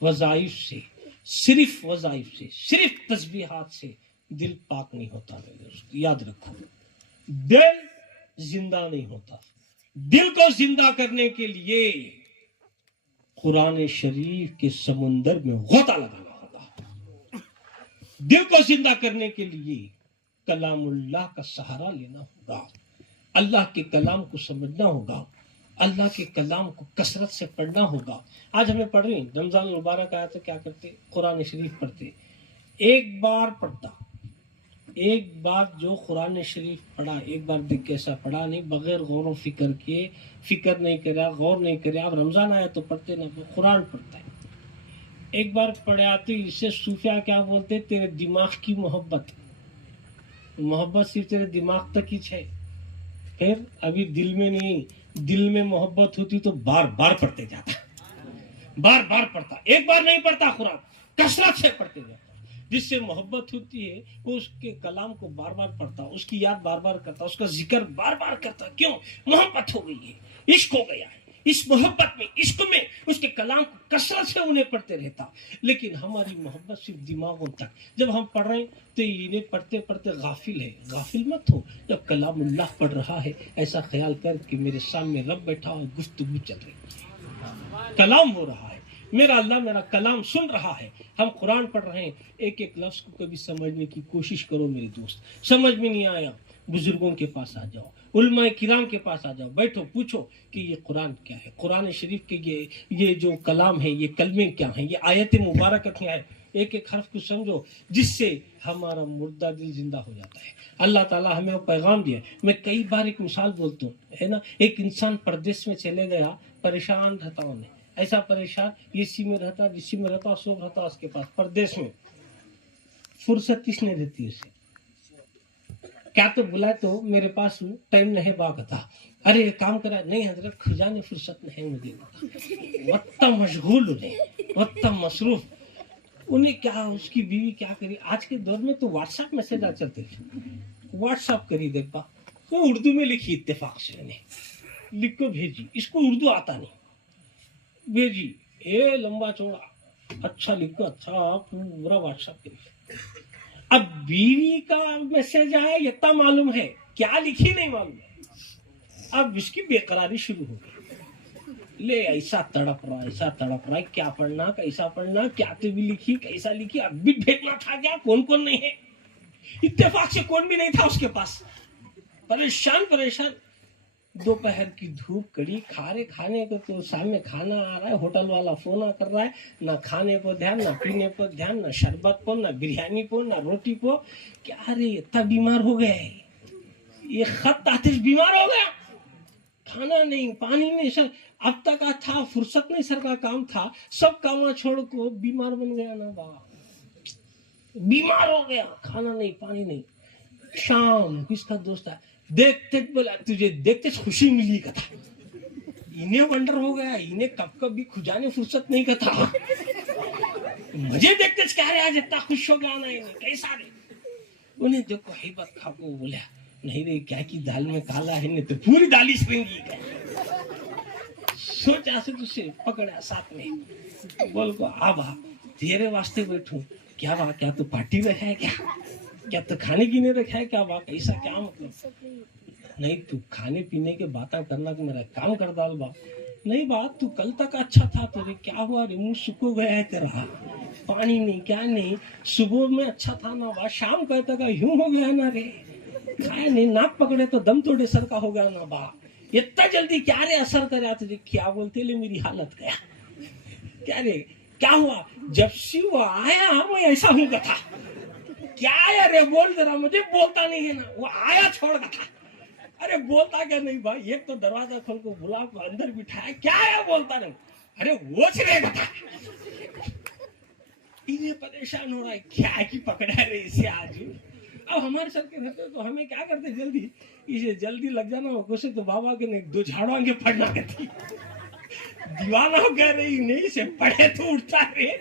وظائف سے، صرف وظائف سے، صرف تسبیحات سے دل پاک نہیں ہوتا میرے دوست، یاد رکھو، دل زندہ نہیں ہوتا۔ دل کو زندہ کرنے کے لیے قرآن شریف کے سمندر میں غوطہ لگانا ہوگا، دل کو زندہ کرنے کے لیے کلام اللہ کا سہارا لینا ہوگا، اللہ کے کلام کو سمجھنا ہوگا، اللہ کے کلام کو کثرت سے پڑھنا ہوگا۔ آج ہمیں پڑھ رہے ہیں، رمضان المبارک آیا تو کیا کرتے؟ قرآن شریف پڑھتے، ایک بار پڑھتا، ایک بار جو قرآن شریف پڑھا، ایک بار دیکھ کے ایسا پڑھا نہیں، بغیر غور و فکر کے، فکر نہیں کرا، غور نہیں کرا۔ اب رمضان آیا تو پڑھتے نہ، قرآن پڑھتا ہے، ایک بار پڑھے آتے، اس سے صوفیہ کیا بولتے؟ تیرے دماغ کی محبت صرف تیرے دماغ تک ہی ہے، پھر ابھی دل میں نہیں۔ دل میں محبت ہوتی تو بار بار پڑھتے جاتا، بار بار پڑھتا، ایک بار نہیں پڑھتا، قرآن کثرت سے پڑھتے جاتا۔ جس سے محبت ہوتی ہے وہ اس کے کلام کو بار بار پڑھتا، اس کی یاد بار بار کرتا، اس کا ذکر بار بار کرتا۔ کیوں؟ محبت ہو گئی ہے، عشق ہو گیا ہے، اس محبت میں، عشق میں اس کے کلام کو کثرت سے انہیں پڑھتے رہتا. لیکن ہماری محبت صرف دماغوں تک. جب ہم پڑھ رہے ہیں تو انہیں پڑھتے پڑھتے غافل ہے. غافل مت ہو. جب کلام اللہ پڑھ رہا ہے ایسا خیال کر کہ میرے سامنے رب بیٹھا اور گفتگو چل رہی، کلام ہو رہا ہے، میرا اللہ میرا کلام سن رہا ہے. ہم قرآن پڑھ رہے ہیں، ایک ایک لفظ کو کبھی سمجھنے کی کوشش کرو میرے دوست. سمجھ میں نہیں آیا بزرگوں کے پاس آ جاؤ، علماء کرام کے پاس آ جاؤ، بیٹھو پوچھو کہ یہ قرآن کیا ہے، قرآن شریف کے یہ جو کلام ہے، یہ کلمے کیا ہیں، یہ آیت مبارکہ کیا ہے. ایک ایک حرف کو سمجھو جس سے ہمارا مردہ دل زندہ ہو جاتا ہے. اللہ تعالیٰ ہمیں وہ پیغام دیا. میں کئی بار ایک مثال بولتا ہوں ہے نا. ایک انسان پردیس میں چلے گیا، پریشان رہتا انہیں، ایسا پریشان، اسی میں رہتا جسی میں رہتا، سو رہتا اس کے پاس پردیس میں. فرصت کس نے دیتی اسے؟ کیا تو بلا تو میرے پاس ٹائم نہیں باغ تھا. ارے یہ کام کرا نہیں حضرت، خزانے فرصت نہیں مجھے. وقت مشغول انہیں، وقت مصروف انہیں. کیا اس کی بیوی کیا کری؟ آج کے دور میں تو واٹس ایپ میسج آ چلتے، واٹس ایپ کری دے پا تو اردو میں لکھی اتفاق سے انہیں لکھ کو بھیجی. اس کو اردو آتا نہیں، بھیجی اے لمبا چوڑا اچھا لکھ کو، اچھا پورا واٹس ایپ کری. اب بیوی کا میسج آیا اتنا معلوم ہے، کیا لکھی نہیں معلوم ہے. اب اس کی بے قراری شروع ہو گئی. لے ایسا تڑپ رہا ہے، کیا پڑھنا کیسا پڑھنا، کیا تو بھی لکھی کیسا لکھی، اب بھی بھیجنا تھا کیا، کون نہیں ہے. اتفاق سے کون بھی نہیں تھا اس کے پاس. پریشان. دوپہر کی دھوپ کڑی، کھانے کو تو سامنے کھانا آ رہا ہے، ہوٹل والا فون کر رہا ہے، نہ کھانے کو دھیان، نہ پینے کو دھیان، نہ شربت کو، نہ بریانی کو، نہ روٹی کو. کیا رے اتنا بیمار ہو گیا ہے، یہ خط آتش بیمار ہو گیا. کھانا نہیں، پانی نہیں، سر اب تک تھا فرصت نہیں، سر کا کام تھا، سب کام چھوڑ کو بیمار بن گیا نا با. بیمار ہو گیا، کھانا نہیں پانی نہیں. شام کس کا دوست ہے، دیکھتے بولا تجھے دیکھتے خوشی ملی کا تھا. انہیں ونڈر ہو گیا، انہیں کب بھی کھجانے فرصت نہیں کا تھا. مجھے دیکھتے کہہ رہے آج اتنا خوش ہو گیا نا، انہیں کیسا رہے. انہیں جو کو ہیبت کھا کو بولا نہیں رے کیا کی دال میں کالا ہے، نہیں تو پوری دالی سرنگی کا. سوچا سے تجھے پکڑا ساتھ میں، بول کو آبا تیرے واسطے بیٹھوں. کیا با کیا تو پارٹی رکھا ہے، کیا تو کھانے پینے رکھا ہے، کیا با ایسا کیا مطلب. نہیں تو کھانے پینے کے باتیں کرنا کہ میرا کام کر ڈال با. نہیں بات تو کل تک اچھا تھا، تیرے کیا ہوا رے، منہ سکو گیا ہے تیرا، پانی نہیں کیا نہیں. صبح میں اچھا تھا نا با، شام کہتا کا یوں ہو گیا نا رے، کھایا نہیں، ناک پکڑے تو دم توڑے سر کا ہو گیا نا با. اتنا جلدی کیا رے اثر کرا تجھے، کیا بولتے لے میری حالت گیا. کیا رے کیا ہوا، جب سے وہ آیا میں ایسا ہوں گا تھا. کیا آیا رے بول ذرا، مجھے بولتا نہیں ہے نا. وہ آیا چھوڑ گا تھا. ارے بولتا کیا نہیں بھائی، ایک تو دروازہ کھول کو بلا کو اندر بٹھایا، کیا آیا بولتا نہیں. ارے وہ چلے گا تھا. انہیں پریشان ہو رہا ہے، کیا کی پکڑا رہے اسے آج. اب ہمارے سر کے رہتے تو ہمیں کیا کرتے، جلدی اسے جلدی لگ جانا. وہ سے تو بابا کے نہیں دو جھاڑو آگے پڑھنا کرتی، دیوانہ ہو گئے رہی نہیں سے پڑھے تو اٹھتا رہے.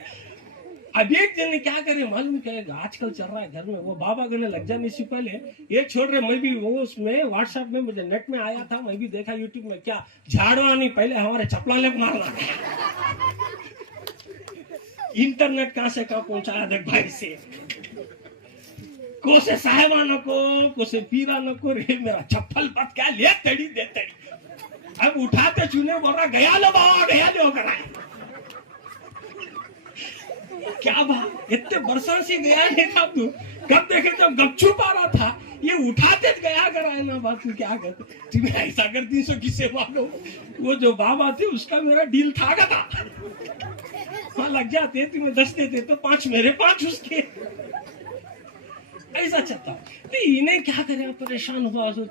اب ایک جن نے کیا کرے معلوم کیا ہے، آج کل چل رہا ہے گھر میں، وہ بابا گنے لگ جانے سے پہلے یہ چھوڑ رہے. میں بھی وہ اس میں واٹس ایپ میں مجھے نیٹ میں آیا تھا، میں بھی دیکھا یوٹیوب میں، کیا جھاڑوا نہیں پہلے ہمارے چپلا لے مارنا. انٹرنیٹ کہاں سے کہاں پہنچایا دیکھ بھائی سے. کو سے صاحبانہ کو سے پیرانہ کو رے میرا چپل بات کیا لے تڑی دے تڑی. اب اٹھاتے چونے بول رہا گیا لو بابا گیا لو کر کیا بات. اتنے برسوں سے گیا نہیں تھا تو کب دیکھے تو گپ چھپ آ رہا تھا، یہ اٹھاتے گیا کرا نا بات. تو کیا کرتے تمہیں ایسا کرتی سو کسے معلوم. وہ جو بابا تھے اس کا میرا ڈیل تھا گا تھا، وہاں لگ جاتے تمہیں 10 دیتے تو 5 میرے 5 اس کے. ایسا چلتا. انہیں کیا کرے، پریشان ہوا تو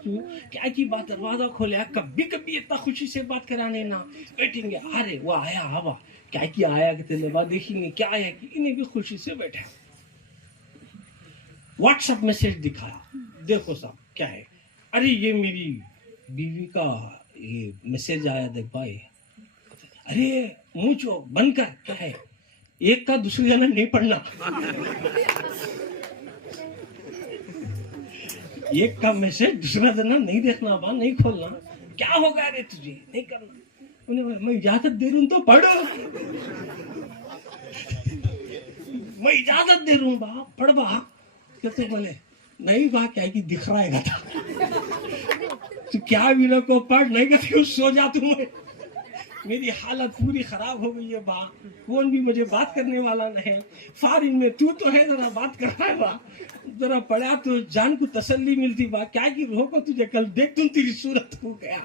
کیا کی بات. دروازہ کھولیا، کبھی کبھی اتنا خوشی سے بات کرانے نا بیٹھیں گے. ارے وہ آیا آبا کیا کی آیا کہ تیرے بعد دیکھیں گے کیا آیا کہ. انہیں بھی خوشی سے بیٹھے. واٹس ایپ میسج دکھایا، دیکھو صاحب کیا ہے. ارے یہ میری بیوی کا یہ میسج آیا دیکھ بھائی. ارے منہ چو بند کر، کیا ہے ایک کا دوسری جانا نہیں پڑھنا. ایک کا میسج دوسرا دینا نہیں دیکھنا با، نہیں کھولنا. کیا ہوگا رے تجھے نہیں کرنا. انہیں بولا میں اجازت دے رہا ہوں تو پڑھو. میں اجازت دے رہا ہوں با پڑھ با. کہتے بولے نہیں با کیا کہ دکھ رہا ہے گا تھا تو کیا بھی نہ کو پڑھ نہیں کہتے سو جا تم. میری حالت پوری خراب ہو گئی ہے با, کون بھی مجھے بات کرنے والا نہیں. فارن میں تو ہے ذرا بات کر رہا ہے با, ذرا پڑھا تو جان کو تسلی ملتی با. کیا کی روح کو تجھے کل دیکھ تم تیری صورت ہو گیا.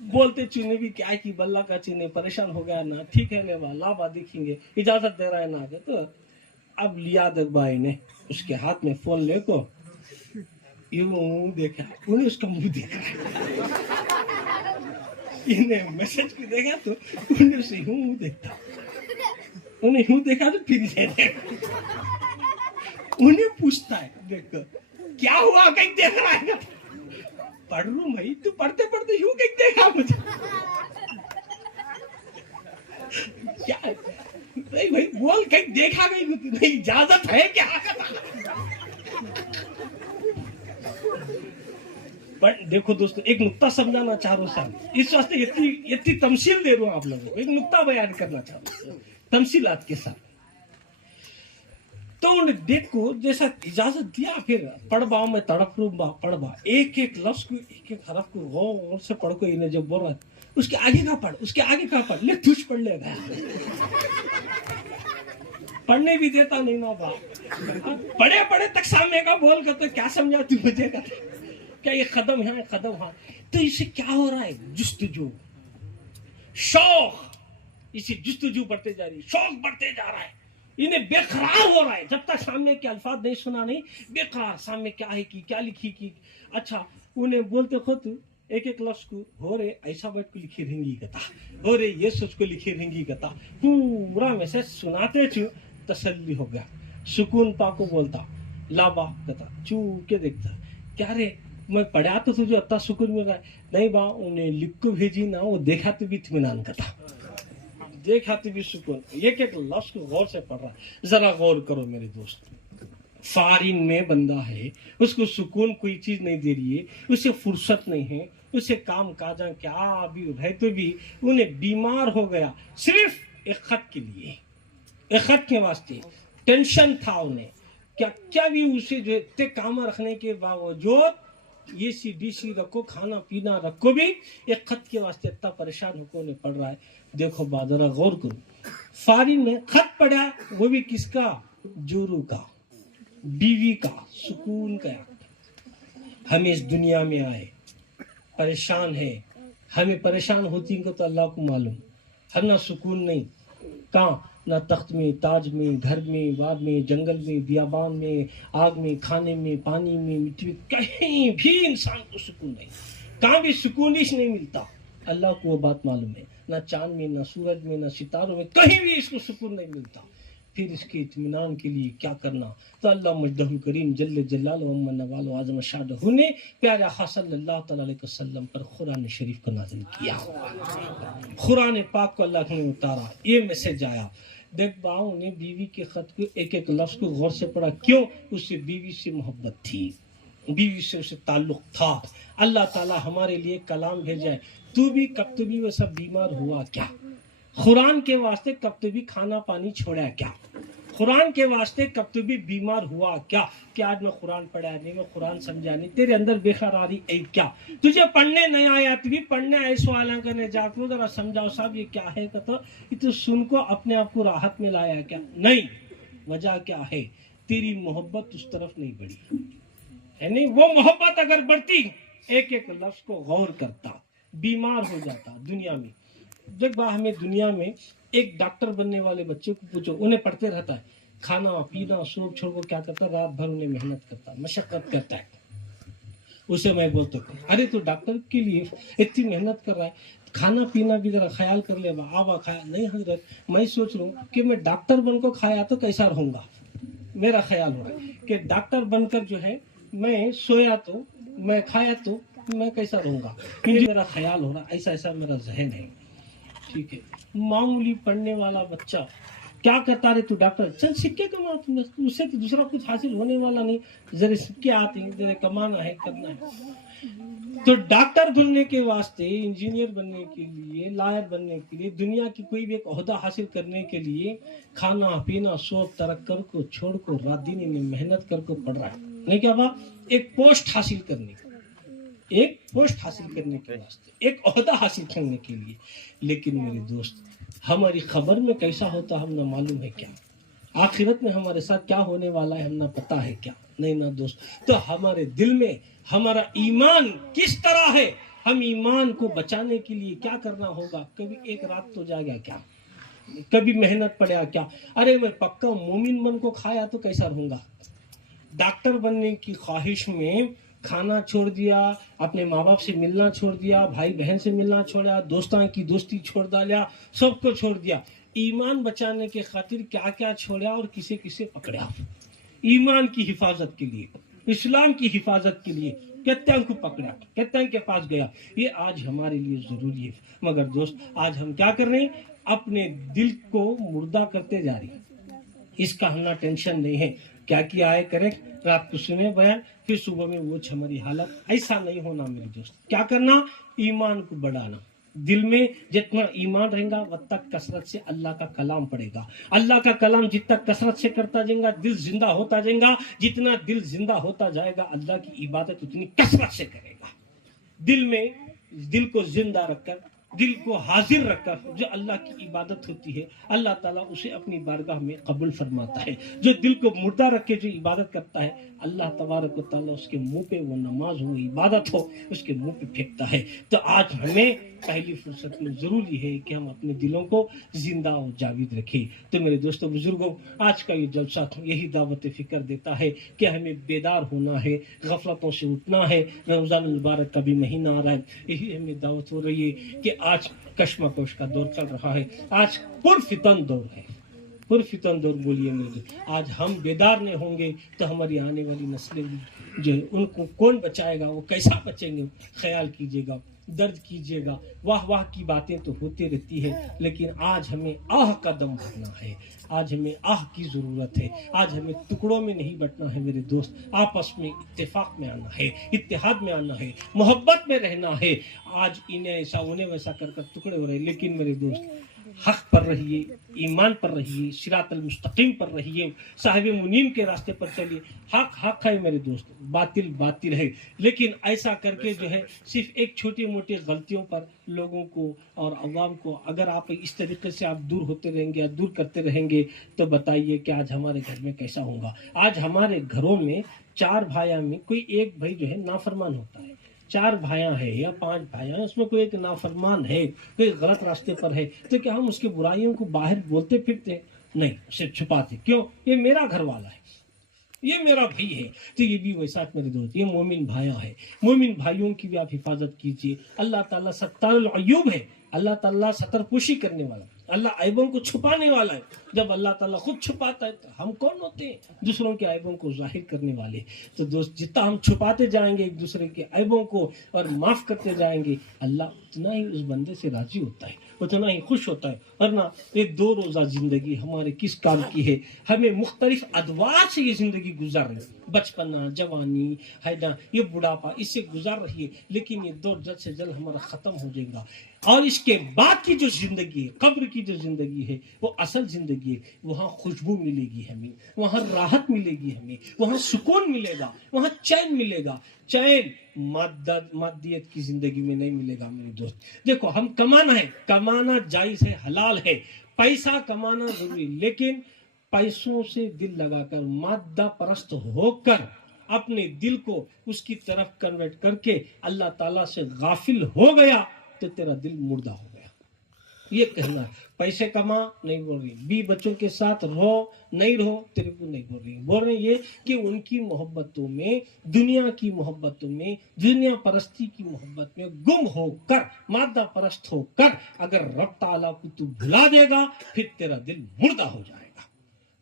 بولتے چونے بھی کیا کی بلّہ کا چینے پریشان ہو گیا نا. ٹھیک ہے نا با لا با دیکھیں گے, اجازت دے رہا ہے نا. تو اب لیا دک بھائی نے اس کے ہاتھ میں فون لے کو یوں دیکھا, انہیں اس کا منہ دیکھا, انہیں میسج کو دیکھا تو انہیں اسے یوں دیکھتا, انہیں یوں دیکھا تو پھر یہ دیکھا. انہیں پوچھتا ہے دیکھ کر کیا ہوا کہیں دیکھ رہا ہے. پڑھ رہا ہوں بھائی, تو پڑھتے پڑھتے یوں کہیں دیکھا مجھے. کیا بھائی بول کہیں دیکھا نہیں, اجازت ہے کیا. دیکھو دوستو ایک نقطہ سمجھانا چاہ رہا ہوں صاحب, اس واسطے اتنی تمثیل دے رہا ہوں آپ لوگوں کو, ایک نقطہ بیان کرنا چاہ رہا ہوں تمثیلات کے ساتھ. تو انہیں دیکھو جیسا اجازت دیا پھر پڑھ باؤں میں تڑپ رہوں با پڑھ با, ایک ایک لفظ کو ایک ایک حرف کو غور سے پڑھ کو. انہیں جب بول رہا ہے اس کے آگے کا پڑھ, اس کے آگے کا پڑھ, لے تجھ پڑھ لے گا. پڑھنے بھی دیتا نہیں نا با, پڑھے پڑھے تک سامنے کا بول کر تو کیا سمجھا تو مجھے کا کیا یہ قدم ہے قدم ہاں. تو اسے کیا ہو رہا ہے جستجو, شوق, اسے جستجو بڑھتے جا رہی ہے, شوق بڑھتے جا رہا ہے. انہیں بے قرار ہو رہا ہے جب تک سامنے کے الفاظ نہیں سنا نہیں, بے قرار سامنے کیا ہے کی کیا لکھی کی. اچھا انہیں بولتے خود ایک ایک لفظ کو ہو رہے ایسا بیٹھ کو لکھی رہیں گی کتا, ہو رہے یہ سوچ کو لکھی رہیں گی کتا. پورا میسج سناتے چھو تسلی ہو گیا. سکون پا کو بولتا لابا کتا چو کے دیکھتا کیا رے میں پڑھا تو تجھے اتنا سکون مل رہا ہے. نہیں با انہیں لکھ کو بھیجی نا, وہ دیکھا تو بھی اطمینان کرتا, دیکھا تو بھی سکون. ایک ایک لفظ کو غور سے پڑھ رہا ہے. ذرا غور کرو میرے دوست, فارن میں بندہ ہے, اس کو سکون کوئی چیز نہیں دے رہی ہے, اسے فرصت نہیں ہے, اسے کام کاجاں کیا بھی رہے تو بھی انہیں بیمار ہو گیا صرف ایک خط کے لیے, ایک خط کے واسطے. ٹینشن تھا انہیں کیا بھی اسے جو اتنے کام رکھنے کے باوجود یہ سی ڈی سی رکھو, کھانا پینا رکھو, بھی ایک خط کے واسطے اتنا پریشان ہو کو انہیں پڑھ رہا ہے. دیکھو بادرہ غور کرو, فارن میں خط پڑھا وہ بھی کس کا, جورو کا, بیوی کا, سکون کا. ہم اس دنیا میں آئے پریشان ہے, ہمیں پریشان ہوتی ہیں تو اللہ کو معلوم. ہم نہ سکون نہیں, کہاں نہ تخت میں, تاج میں, گھر میں, باغ میں, جنگل میں, بیابان میں, آگ میں, کھانے میں, پانی میں, مٹی میں, کہیں بھی انسان کو سکون نہیں, کہاں بھی سکون ہی نہیں ملتا. اللہ کو وہ بات معلوم ہے, نہ چاند میں, نہ سورج میں, نہ ستاروں میں, کہیں بھی اس کو سکون نہیں ملتا. پھر اس کے اطمینان کے لیے کیا کرنا. تو اللہ مجدہ کریم جل جلالہ و من نوال و عظم شانہ نے پیارے آقا صلی اللہ تعالی علیہ وسلم پر قرآن شریف کو نازل کیا, قرآن پاک کو اللہ نے اتارا. یہ میسج آیا. دیکھ باؤں نے بیوی کے خط کو ایک ایک لفظ کو غور سے پڑھا. کیوں؟ اس سے بیوی سے محبت تھی, بیوی سے اسے تعلق تھا. اللہ تعالیٰ ہمارے لیے کلام بھیجا ہے. تو بھی کب تو بھی ویسا بیمار ہوا کیا؟ قرآن کے واسطے کب تو بھی کھانا پانی چھوڑا کیا؟ قرآن کے واسطے کب تو بھی بیمار ہوا کیا؟ کہ آج میں قرآن پڑھا نہیں, میں قرآن سمجھا نہیں, تیرے اندر بے قراری ہے کیا؟ تجھے پڑھنے نہیں آیا تو بھی پڑھنے آئے سوال کرنے جا کرو, ذرا سمجھاؤ صاحب یہ کیا ہے کہ تو سن کو اپنے آپ کو راحت میں لایا کیا؟ نہیں. وجہ کیا ہے؟ تیری محبت اس طرف نہیں بڑھی ہے. نہیں, وہ محبت اگر بڑھتی ایک ایک لفظ کو غور کرتا, بیمار ہو جاتا. دنیا میں دیکھ با, ہمیں دنیا میں ایک ڈاکٹر بننے والے بچے کو پوچھو, انہیں پڑھتے رہتا ہے, کھانا پینا سوچ چھوڑ کو کیا کرتا, رات بھر انہیں محنت کرتا, مشقت کرتا ہے. اسے میں بولتا ہوں ارے تو ڈاکٹر کے لیے اتنی محنت کر رہا ہے, کھانا پینا بھی ذرا خیال کر لے. آوا کھایا نہیں حضرت, میں سوچ رہا ہوں کہ میں ڈاکٹر بن کو کھایا تو کیسا رہوں گا. میرا خیال ہو رہا ہے کہ ڈاکٹر بن کر جو ہے میں سویا تو میں کھایا تو میں کیسا رہوں گا. میرا خیال ہو رہا ایسا ایسا میرا ذہن ہے. ٹھیک ہے, معمولی پڑھنے والا بچہ کیا کرتا رہے, تو ڈاکٹر چند سکے کماتا, اس سے تو دوسرا کچھ حاصل ہونے والا نہیں. ذرا سکے آتے ہیں, ذرا کمانا ہے, کرنا ہے. تو ڈاکٹر بننے کے واسطے، انجینئر بننے کے لیے، لائر بننے کے لیے، دنیا کی کوئی بھی ایک عہدہ حاصل کرنے کے لیے کھانا پینا سوگ ترک کر کو چھوڑ کو رات دن میں محنت کر کو پڑ رہا ہے، نہیں کیا بات، ایک پوسٹ حاصل کرنے کے واسطے، ایک عہدہ حاصل کرنے کے لیے. لیکن میرے دوست ہماری خبر میں کیسا ہوتا ہم نہ معلوم ہے کیا، آخرت میں ہمارے ساتھ کیا ہونے والا ہے ہم نہ پتا ہے کیا، نہیں نہ دوست. تو ہمارے دل میں ہمارا ایمان کس طرح ہے، ہم ایمان کو بچانے کے لیے کیا کرنا ہوگا. کبھی ایک رات تو جاگا کیا، کبھی محنت پڑا کیا، ارے میں پکا مومن بن کو کھایا تو کیسا رہوں گا. ڈاکٹر بننے کی خواہش میں کھانا چھوڑ دیا، اپنے ماں باپ سے ملنا چھوڑ دیا، بھائی بہن سے ملنا چھوڑا، دوستاں کی دوستی چھوڑ ڈالا، سب کو چھوڑ دیا. ایمان بچانے کے خاطر کیا کیا چھوڑا اور کسے کسے پکڑا. ایمان کی حفاظت کے لیے، اسلام کی حفاظت کے لیے کتنے کو پکڑا، کتنے کے پاس گیا. یہ آج ہمارے لیے ضروری ہے. مگر دوست آج ہم کیا کر رہے ہیں، اپنے دل کو مردہ کرتے جا رہے ہیں. اس کا ہمنا ٹینشن نہیں ہے. کیا کیا ہے کرے، رات کو سنے بیان، پھر صبح میں وہ ہماری حالت. ایسا نہیں ہونا میرے دوست. کیا کرنا، ایمان کو بڑھانا. دل میں جتنا ایمان رہے گا وقت تک کثرت سے اللہ کا کلام پڑے گا. اللہ کا کلام جتنا کثرت سے کرتا جائے گا دل زندہ ہوتا جائے گا. جتنا دل زندہ ہوتا جائے گا اللہ کی عبادت اتنی کثرت سے کرے گا. دل میں، دل کو زندہ رکھ کر، دل کو حاضر رکھ کر جو اللہ کی عبادت ہوتی ہے اللہ تعالیٰ اسے اپنی بارگاہ میں قبول فرماتا ہے. جو دل کو مردہ رکھ کے جو عبادت کرتا ہے اللہ تبارک و تعالیٰ اس کے منہ پہ وہ نماز ہو، عبادت ہو، اس کے منہ پہ پھینکتا ہے. تو آج ہمیں پہلی فرصت میں ضروری ہے کہ ہم اپنے دلوں کو زندہ و جاوید رکھیں. تو میرے دوستوں بزرگوں، آج کا یہ جلسہ یہی دعوت فکر دیتا ہے کہ ہمیں بیدار ہونا ہے، غفلتوں سے اٹھنا ہے. رمضان المبارک کا بھی مہینہ آ رہا ہے، یہی ہمیں دعوت ہو رہی ہے کہ آج کشمکش کا دور چل رہا ہے، آج پرفتن دور ہے. پرفتن دور بولیے میرے. آج ہم بیدار نہیں ہوں گے تو ہماری آنے والی نسلیں جو ان کو کون بچائے گا، وہ کیسا بچیں گے. خیال کیجیے گا، درد کیجیے گا. واہ واہ کی باتیں تو ہوتی رہتی ہے، لیکن آج ہمیں آہ کا دم بھرنا ہے. آج ہمیں آہ کی ضرورت ہے. آج ہمیں ٹکڑوں میں نہیں بٹنا ہے میرے دوست. آپس میں اتفاق میں آنا ہے، اتحاد میں آنا ہے، محبت میں رہنا ہے. آج انہیں ایسا انہیں ویسا کر کر ٹکڑے ہو رہے. لیکن میرے دوست حق پر رہیے، ایمان پر رہیے، صراط المستقیم پر رہیے، صاحب منیم کے راستے پر چلیے. حق حق ہے میرے دوست، باطل باطل ہے. لیکن ایسا کر کے جو ہے صرف ایک چھوٹی موٹی غلطیوں پر لوگوں کو اور عوام کو اگر آپ اس طریقے سے آپ دور ہوتے رہیں گے یا دور کرتے رہیں گے تو بتائیے کہ آج ہمارے گھر میں کیسا ہوگا. آج ہمارے گھروں میں 4 بھائیوں میں کوئی ایک بھائی جو ہے نافرمان ہوتا ہے. 4 بھائیاں ہیں یا 5 بھائیاں ہیں، اس میں کوئی ایک نافرمان ہے، کوئی غلط راستے پر ہے، تو کیا ہم اس کی برائیوں کو باہر بولتے پھرتے ہیں؟ نہیں، اسے چھپاتے. کیوں؟ یہ میرا گھر والا ہے، یہ میرا بھائی ہے. تو یہ بھی ویسا میرے دوست، یہ مومن بھائیاں ہے. مومن بھائیوں کی بھی آپ حفاظت کیجیے. اللہ تعالیٰ ستار العیوب ہے. اللہ تعالیٰ ستر پوشی کرنے والا، اللہ عیبوں کو چھپانے والا ہے. جب اللہ تعالیٰ خود چھپاتا ہے تو ہم کون ہوتے ہیں دوسروں کے عیبوں کو ظاہر کرنے والے. تو دوست جتنا ہم چھپاتے جائیں گے ایک دوسرے کے عیبوں کو اور معاف کرتے جائیں گے اللہ اتنا ہی اس بندے سے راضی ہوتا ہے، اتنا ہی خوش ہوتا ہے. ورنہ یہ 2 روزہ زندگی ہمارے کس کام کی ہے؟ ہمیں مختلف ادوار سے یہ زندگی گزار رہی ہے. بچپنا، جوانی ہے نا، یہ بڑھاپا، اس سے گزار رہی ہے. لیکن یہ دور جلد سے جلد ہمارا ختم ہو جائے گا. اور اس کے بعد کی جو زندگی ہے، قبر کی جو زندگی ہے، وہ اصل زندگی ہے. وہاں خوشبو ملے گی ہمیں، وہاں راحت ملے گی ہمیں، وہاں سکون ملے گا، وہاں چین ملے گا. چین مادیت کی زندگی میں نہیں ملے گا میرے دوست. دیکھو ہم کمانا جائز ہے، حلال ہے. پیسہ کمانا ضروری، لیکن پیسوں سے دل لگا کر مادہ پرست ہو کر اپنے دل کو اس کی طرف کنورٹ کر کے اللہ تعالیٰ سے غافل ہو گیا تو تیرا دل مردہ ہو گیا. یہ کہنا ہے. پیسے کما نہیں بول رہی، 20 بچوں کے ساتھ رہو نہیں رہو تیرے کو نہیں بول رہی. بول رہے یہ کہ ان کی محبتوں میں، دنیا کی محبتوں میں، دنیا پرستی کی محبت میں گم ہو کر، مادہ پرست ہو کر اگر رب تعالیٰ کو تو بھلا دے گا پھر تیرا دل مردہ ہو جائے گا.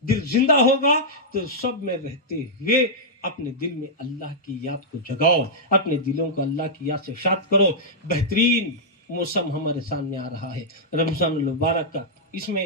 دل زندہ ہوگا تو سب میں رہتے ہوئے اپنے دل میں اللہ کی یاد کو جگاؤ، اپنے دلوں کو اللہ کی یاد سے شاد کرو. بہترین موسم ہمارے سامنے آ رہا ہے رمضان المبارک کا. اس میں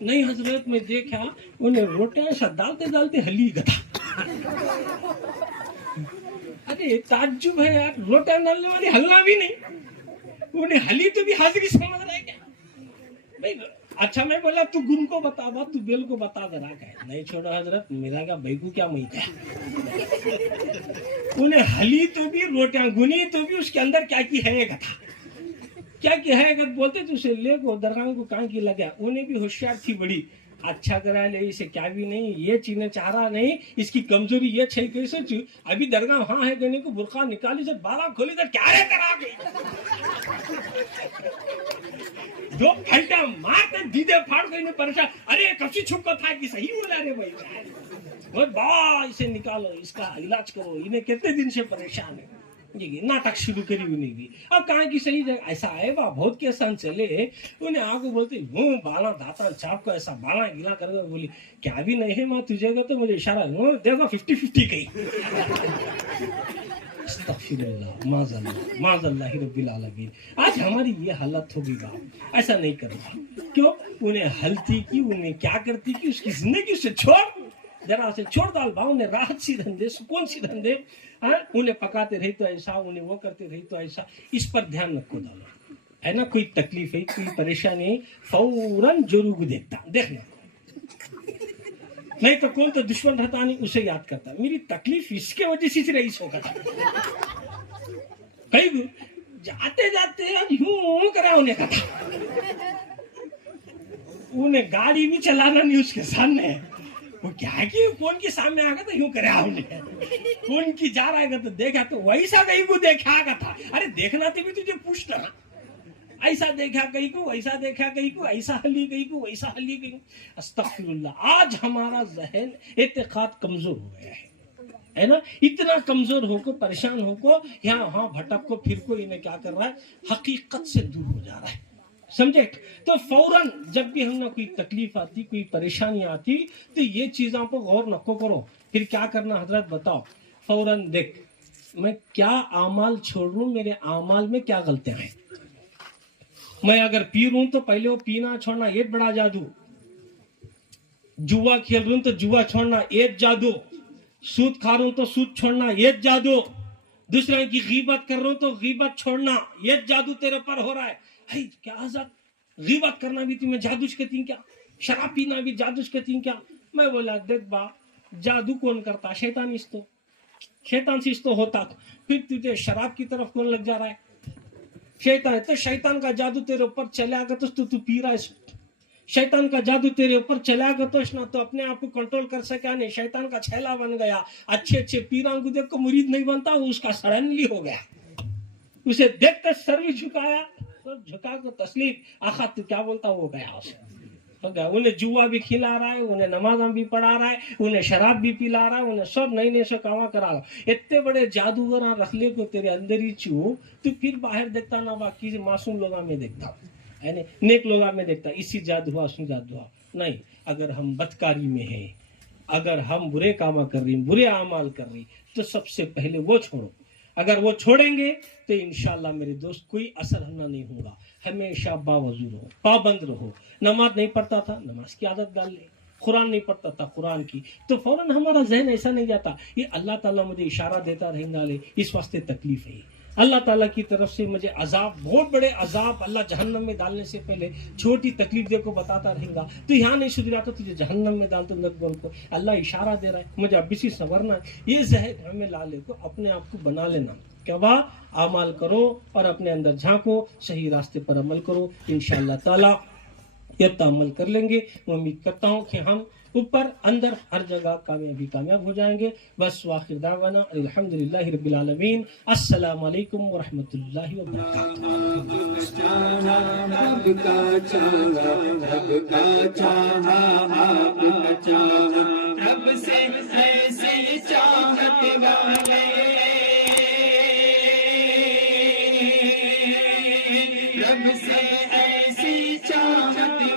نہیں حضرت میں دیکھا انہیں روٹیاں ایسا ڈالتے ڈالتے ہلی گتا. ارے تعجب ہے یار, روٹیاں ڈالنے والی ہلنا بھی نہیں, انہیں ہلی تو بھی حاضری سمجھ رہے کیا. اچھا میں بولا تو گن کو بتا با, تو بیل کو بتا دے رہا کہ نہیں چھوڑو حضرت, میرا کا بھائی کو کیا مہیت ہے. انہیں ہلی تو بھی, روٹیاں گنی تو بھی, اس کے اندر کیا کی ہے گا تھا, کیا کی ہے گا بولتے تو اسے لے کو درگاہ کو کہاں کی لگا. انہیں بھی ہوشیار تھی بڑی, اچھا کرا لے اسے کیا بھی نہیں, یہ چیزیں چاہ رہا نہیں, اس کی کمزوری یہ چھئی کیسے چی ابھی درگاہ ہاں ہے دینے کو برقع نکالی سے بالا کھولی تو کیا ہے کرا گئی. دو پھلٹا مارتے دیدے پھاڑ گئی نے پریشان, ارے کسی چھپ کو تھا کہ صحیح بولا رے بھائی, بہت با اسے نکالو, اس کا علاج کرو, انہیں کتنے دن سے پریشان ہے. یہ ناٹک شروع کری بھی نہیں دی. اب کہاں کی صحیح جگہ ایسا آئے با بہت کے سن چلے, انہیں آگے بولتے ہوں بالا داتا چاپ کو ایسا بالا گلا کر دو. بولی کیا بھی نہیں ہے ماں تجھے گا تو مجھے اشارہ دیکھو 50-50 کہی. استغفر اللہ, معاذ اللہ رب العالمین. آج ہماری یہ حالت ہوگی باپ, ایسا نہیں کرنا. کیوں انہیں ہلتی کی, انہیں کیا کرتی کی, اس کی زندگی سے چھوڑ, ذرا سے چھوڑ ڈال با. انہیں راحت سی دھندے, سکون سی دھندے, انہیں پکاتے رہی تو ایسا, انہیں وہ کرتے رہی تو ایسا. اس پر دھیان رکھو ڈالو ہے نا. کوئی تکلیف ہے, کوئی پریشانی, فوراً ضرور دیکھنا. نہیں تو کون تو دشمن رہتا نہیں, اسے یاد کرتا میری تکلیف اس کے وجہ سے رئیس ہوگا تھا. کئی جاتے جاتے یوں کرا انہیں کا تھا, انہیں گاڑی بھی چلانا نہیں اس کے سامنے. وہ کیا کہ کون کے سامنے آگا تو یوں کرا انہیں, کون کی جا رہا ہے تو دیکھا تو ویسا کہیں کو دیکھا گا تھا. ارے دیکھنا تو بھی تجھے پوچھنا, ایسا دیکھا کہیں کو, ایسا دیکھا کہیں کو, ایسا ہلی کہیں کو, ویسا ہلی کہیں کو. استغفر اللہ. آج ہمارا ذہن اعتقاد کمزور ہو گیا ہے نا. اتنا کمزور ہو کو, پریشان ہو کو, یہاں ہاں بھٹک کو, پھر کو, انہیں کیا کر رہا ہے, حقیقت سے دور ہو جا رہا ہے. سمجھے. تو فوراً جب بھی ہم نے کوئی تکلیف آتی, کوئی پریشانی آتی, تو یہ چیزوں پر غور نکو کرو. پھر کیا کرنا حضرت بتاؤ. فوراً دیکھ میں کیا اعمال چھوڑ رہا ہوں, میرے اعمال میں کیا غلطیاں ہیں. میں اگر پی رہا ہوں تو پہلے وہ پینا چھوڑنا ایک بڑا جادو. جوا کھیل رہا ہوں تو جوا چھوڑنا ایک جادو. سود کھا رہا ہوں تو سود چھوڑنا ایک جادو. دوسرے کی غیبت کر رہا ہوں تو غیبت چھوڑنا ایک جادو تیرے پر ہو رہا ہے. کیا حضرت غیبت کرنا بھی تمہیں جادو کہتی کیا, شراب پینا بھی جادو کہتی کیا. میں بولا دیکھ با, جادو کون کرتا, شیطان اس تو, شیطان سے اس تو ہوتا. پھر تجھے شراب کی طرف کون لگ جا رہا ہے, شیطان ہے. تو شیطان کا جادو تیرے اوپر چلے گا تو پی رہا ہے. شیطان کا جادو تیرے اوپر چلا گا تو نہ تو اپنے آپ کو کنٹرول کر سکا نہیں, شیطان کا چھیلا بن گیا. اچھے اچھے پیران کو دیکھ کو مرید نہیں بنتا, وہ اس کا سرنلی ہو گیا. اسے دیکھ کر سر بھی جھکایا, جھکا کر تسلیم, آخا تو کیا بولتا, ہو گیا ہو گیا. انہیں جوا بھی کھلا رہا ہے, انہیں نمازاں بھی پڑھا رہا ہے, انہیں شراب بھی پلا رہا ہے, انہیں سب نئی نئے سے کاما کرا رہا. اتنے بڑے جادوگر رکھ لے کو تیرے اندر ہی چھو, تو پھر باہر دیکھتا نہ باقی معصوم لوگوں میں دیکھتا, نیک لوگوں میں دیکھتا, اسی جادو ہوا سن جادو ہوا. نہیں, اگر ہم بدکاری میں ہیں, اگر ہم برے کام کر رہی, برے اعمال کر رہی, تو سب سے پہلے وہ چھوڑو. اگر وہ چھوڑیں گے تو انشاءاللہ میرے دوست کوئی اثر ہونا نہیں ہوگا. ہمیشہ باوضو رہو, پابند رہو. نماز نہیں پڑھتا تھا, نماز کی عادت ڈال لے. قرآن نہیں پڑھتا تھا, قرآن کی. تو فوراً ہمارا ذہن ایسا نہیں جاتا, یہ اللہ تعالیٰ مجھے اشارہ دیتا رہیں گا, لے اس واسطے تکلیف ہے. اللہ تعالیٰ کی طرف سے مجھے عذاب, بہت بڑے عذاب اللہ جہنم میں ڈالنے سے پہلے چھوٹی تکلیف دے کو بتاتا رہیں گا. تو یہاں نہیں سدھرا تو تجھے جہنم میں ڈال دوں کو. اللہ اشارہ دے رہا ہے, مجھے اب اسی سنورنا ہے. یہ ذہن ہمیں لا لے کو, اپنے آپ کو بنا لینا کہ واہ اعمال کرو اور اپنے اندر جھانکو, صحیح راستے پر عمل کرو. انشاءاللہ تعالیٰ یہ عمل کر لیں گے. میں امید کرتا ہوں کہ ہم اوپر اندر ہر جگہ کامیاب ہو جائیں گے. بس واخر دعوانا الحمدللہ رب العالمین. السلام علیکم ورحمۃ اللہ وبرکاتہ. رب کا چاہا, رب کا چاہا, آپ چاہا, رب سے ایسی چاہت والے, رب سے ایسی چاہت